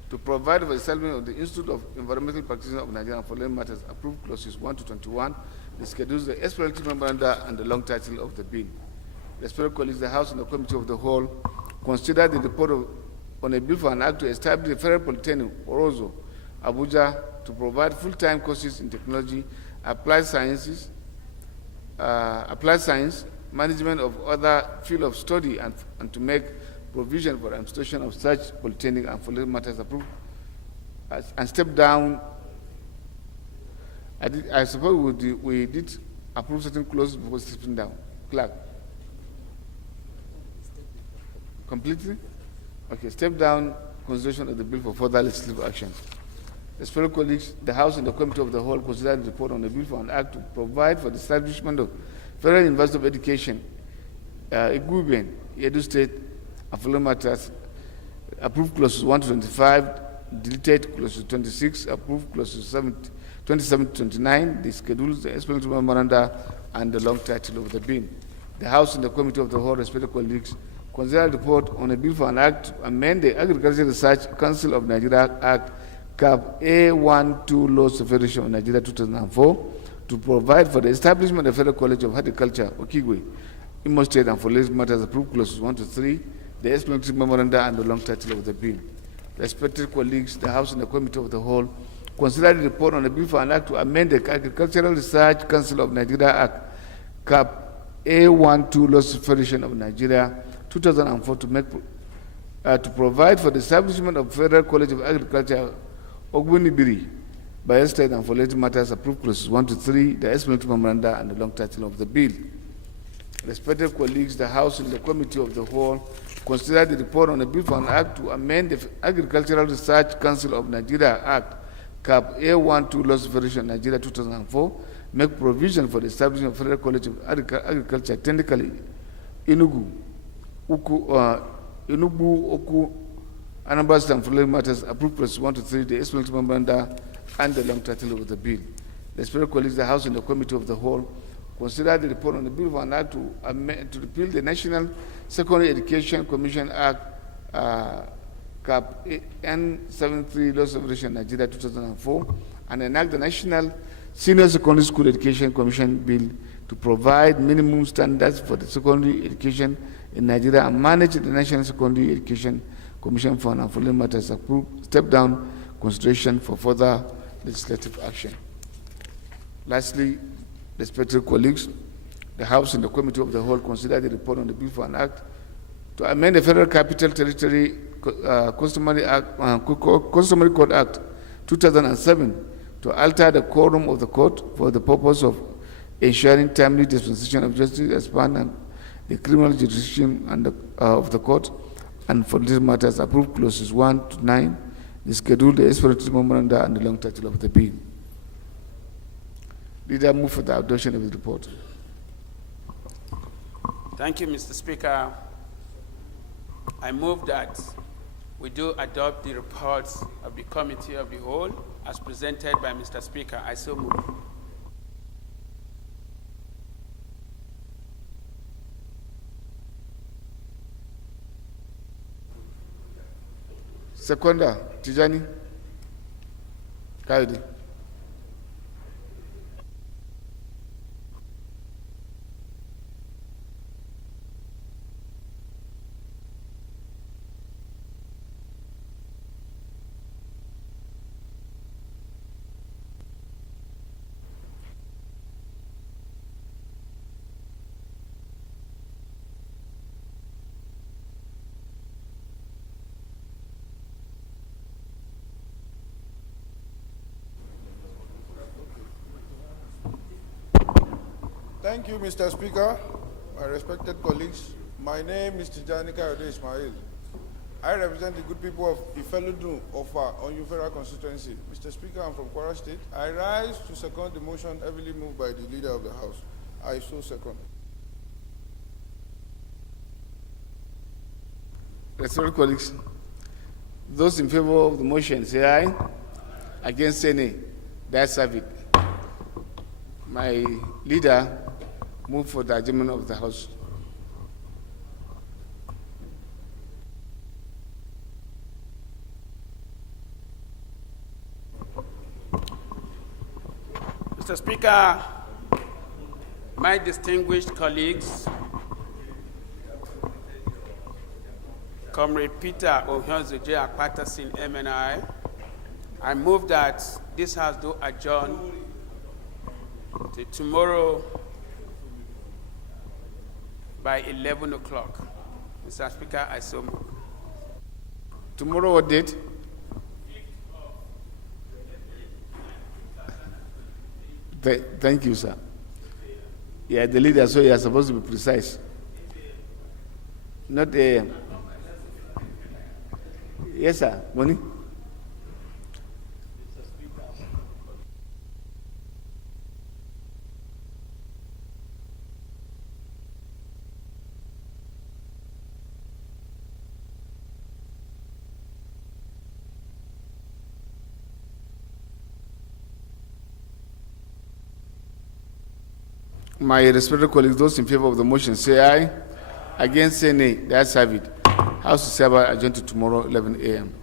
to provide for the establishment of the Institute of Environmental Practitioners of Nigeria for Land Matters, approved clauses 1 to 21, the schedules, the explanatory memoranda, and the long title of the bill. Respected colleagues, the House and the Committee of the Whole consider the report on a bill for an act to establish the Federal Polytechnic, Orozo, Abuja, to provide full-time courses in technology, applied science, management of other field of study, and to make provision for administration of such polytechnic and for matters approved, and step down. I suppose we did approve certain clauses before stepping down. Clerk. Completely? Okay, step down consideration of the bill for further legislative action. Respected colleagues, the House and the Committee of the Whole consider the report on the bill for an act to provide for the establishment of Federal University of Education, Iguben, Edo State, and following matters, approved clauses 1 to 25, deleted clauses 26, approved clauses 27 to 29, the schedules, the explanatory memoranda, and the long title of the bill. The House and the Committee of the Whole, respected colleagues, consider the report on a bill for an act to amend the Agricultural Research Council of Nigeria Act, CAP A12 Laws of Federation of Nigeria 2004, to provide for the establishment of the Federal College of Horticulture, Okigwe, Imo State, and for related matters, approved clauses 1 to 3, the explanatory memoranda, and the long title of the bill. Respected colleagues, the House and the Committee of the Whole consider the report on a bill for an act to amend the Agricultural Research Council of Nigeria Act, CAP A12 Laws of Federation of Nigeria 2004, to provide for the establishment of Federal College of Agriculture, Ogbunibiri, by state, and for related matters, approved clauses 1 to 3, the explanatory memoranda, and the long title of the bill. Respected colleagues, the House and the Committee of the Whole consider the report on a bill for an act to amend the Agricultural Research Council of Nigeria Act, CAP A12 Laws of Federation Nigeria 2004, make provision for the establishment of Federal College of Agriculture, technically Enugu, Oku, Anambra State, and for related matters, approved clauses 1 to 3, the explanatory memoranda, and the long title of the bill. Respected colleagues, the House and the Committee of the Whole consider the report on the bill for an act to amend, to repeal the National Secondary Education Commission Act, CAP N73 Laws of Federation Nigeria 2004, and enact the National Senior Secondary School Education Commission Bill to provide minimum standards for the secondary education in Nigeria and manage the National Secondary Education Commission Fund, and following matters approved, step down consideration for further legislative action. Lastly, respected colleagues, the House and the Committee of the Whole consider the report on the bill for an act to amend the Federal Capital Territory Customary Court Act 2007 to alter the quorum of the court for the purpose of ensuring timely dispensation of justice, expand the criminal jurisdiction of the court, and for these matters, approved clauses 1 to 9, the schedule, the explanatory memoranda, and the long title of the bill. Leader, move for the adoption of the report. Thank you, Mr. Speaker. I move that we do adopt the reports of the Committee of the Whole as presented by Mr. Speaker. I so move. Seconder, Tijani Kaidi. Thank you, Mr. Speaker. My respected colleagues, my name is Tijani Kayode Ismail. I represent the good people of Ifeludu of our Onyu Federal constituency. Mr. Speaker, I'm from Kwara State. I rise to second the motion heavily moved by the leader of the House. I so second. Respected colleagues, those in favor of the motion say aye. Against say nay. That's it. My leader move for the adjournment of the House. Mr. Speaker, my distinguished colleagues, Comrade Peter Ohionzoje Akpatasin MNI, I move that this House do adjourn to tomorrow by 11 o'clock. Mr. Speaker, I so move. Tomorrow what date? Thank you, sir. Yeah, the leader, so you are supposed to be precise. Not a. Yes, sir. Money? My respected colleagues, those in favor of the motion say aye. Against say nay. That's have it. House is hereby adjourned to tomorrow 11 a.m.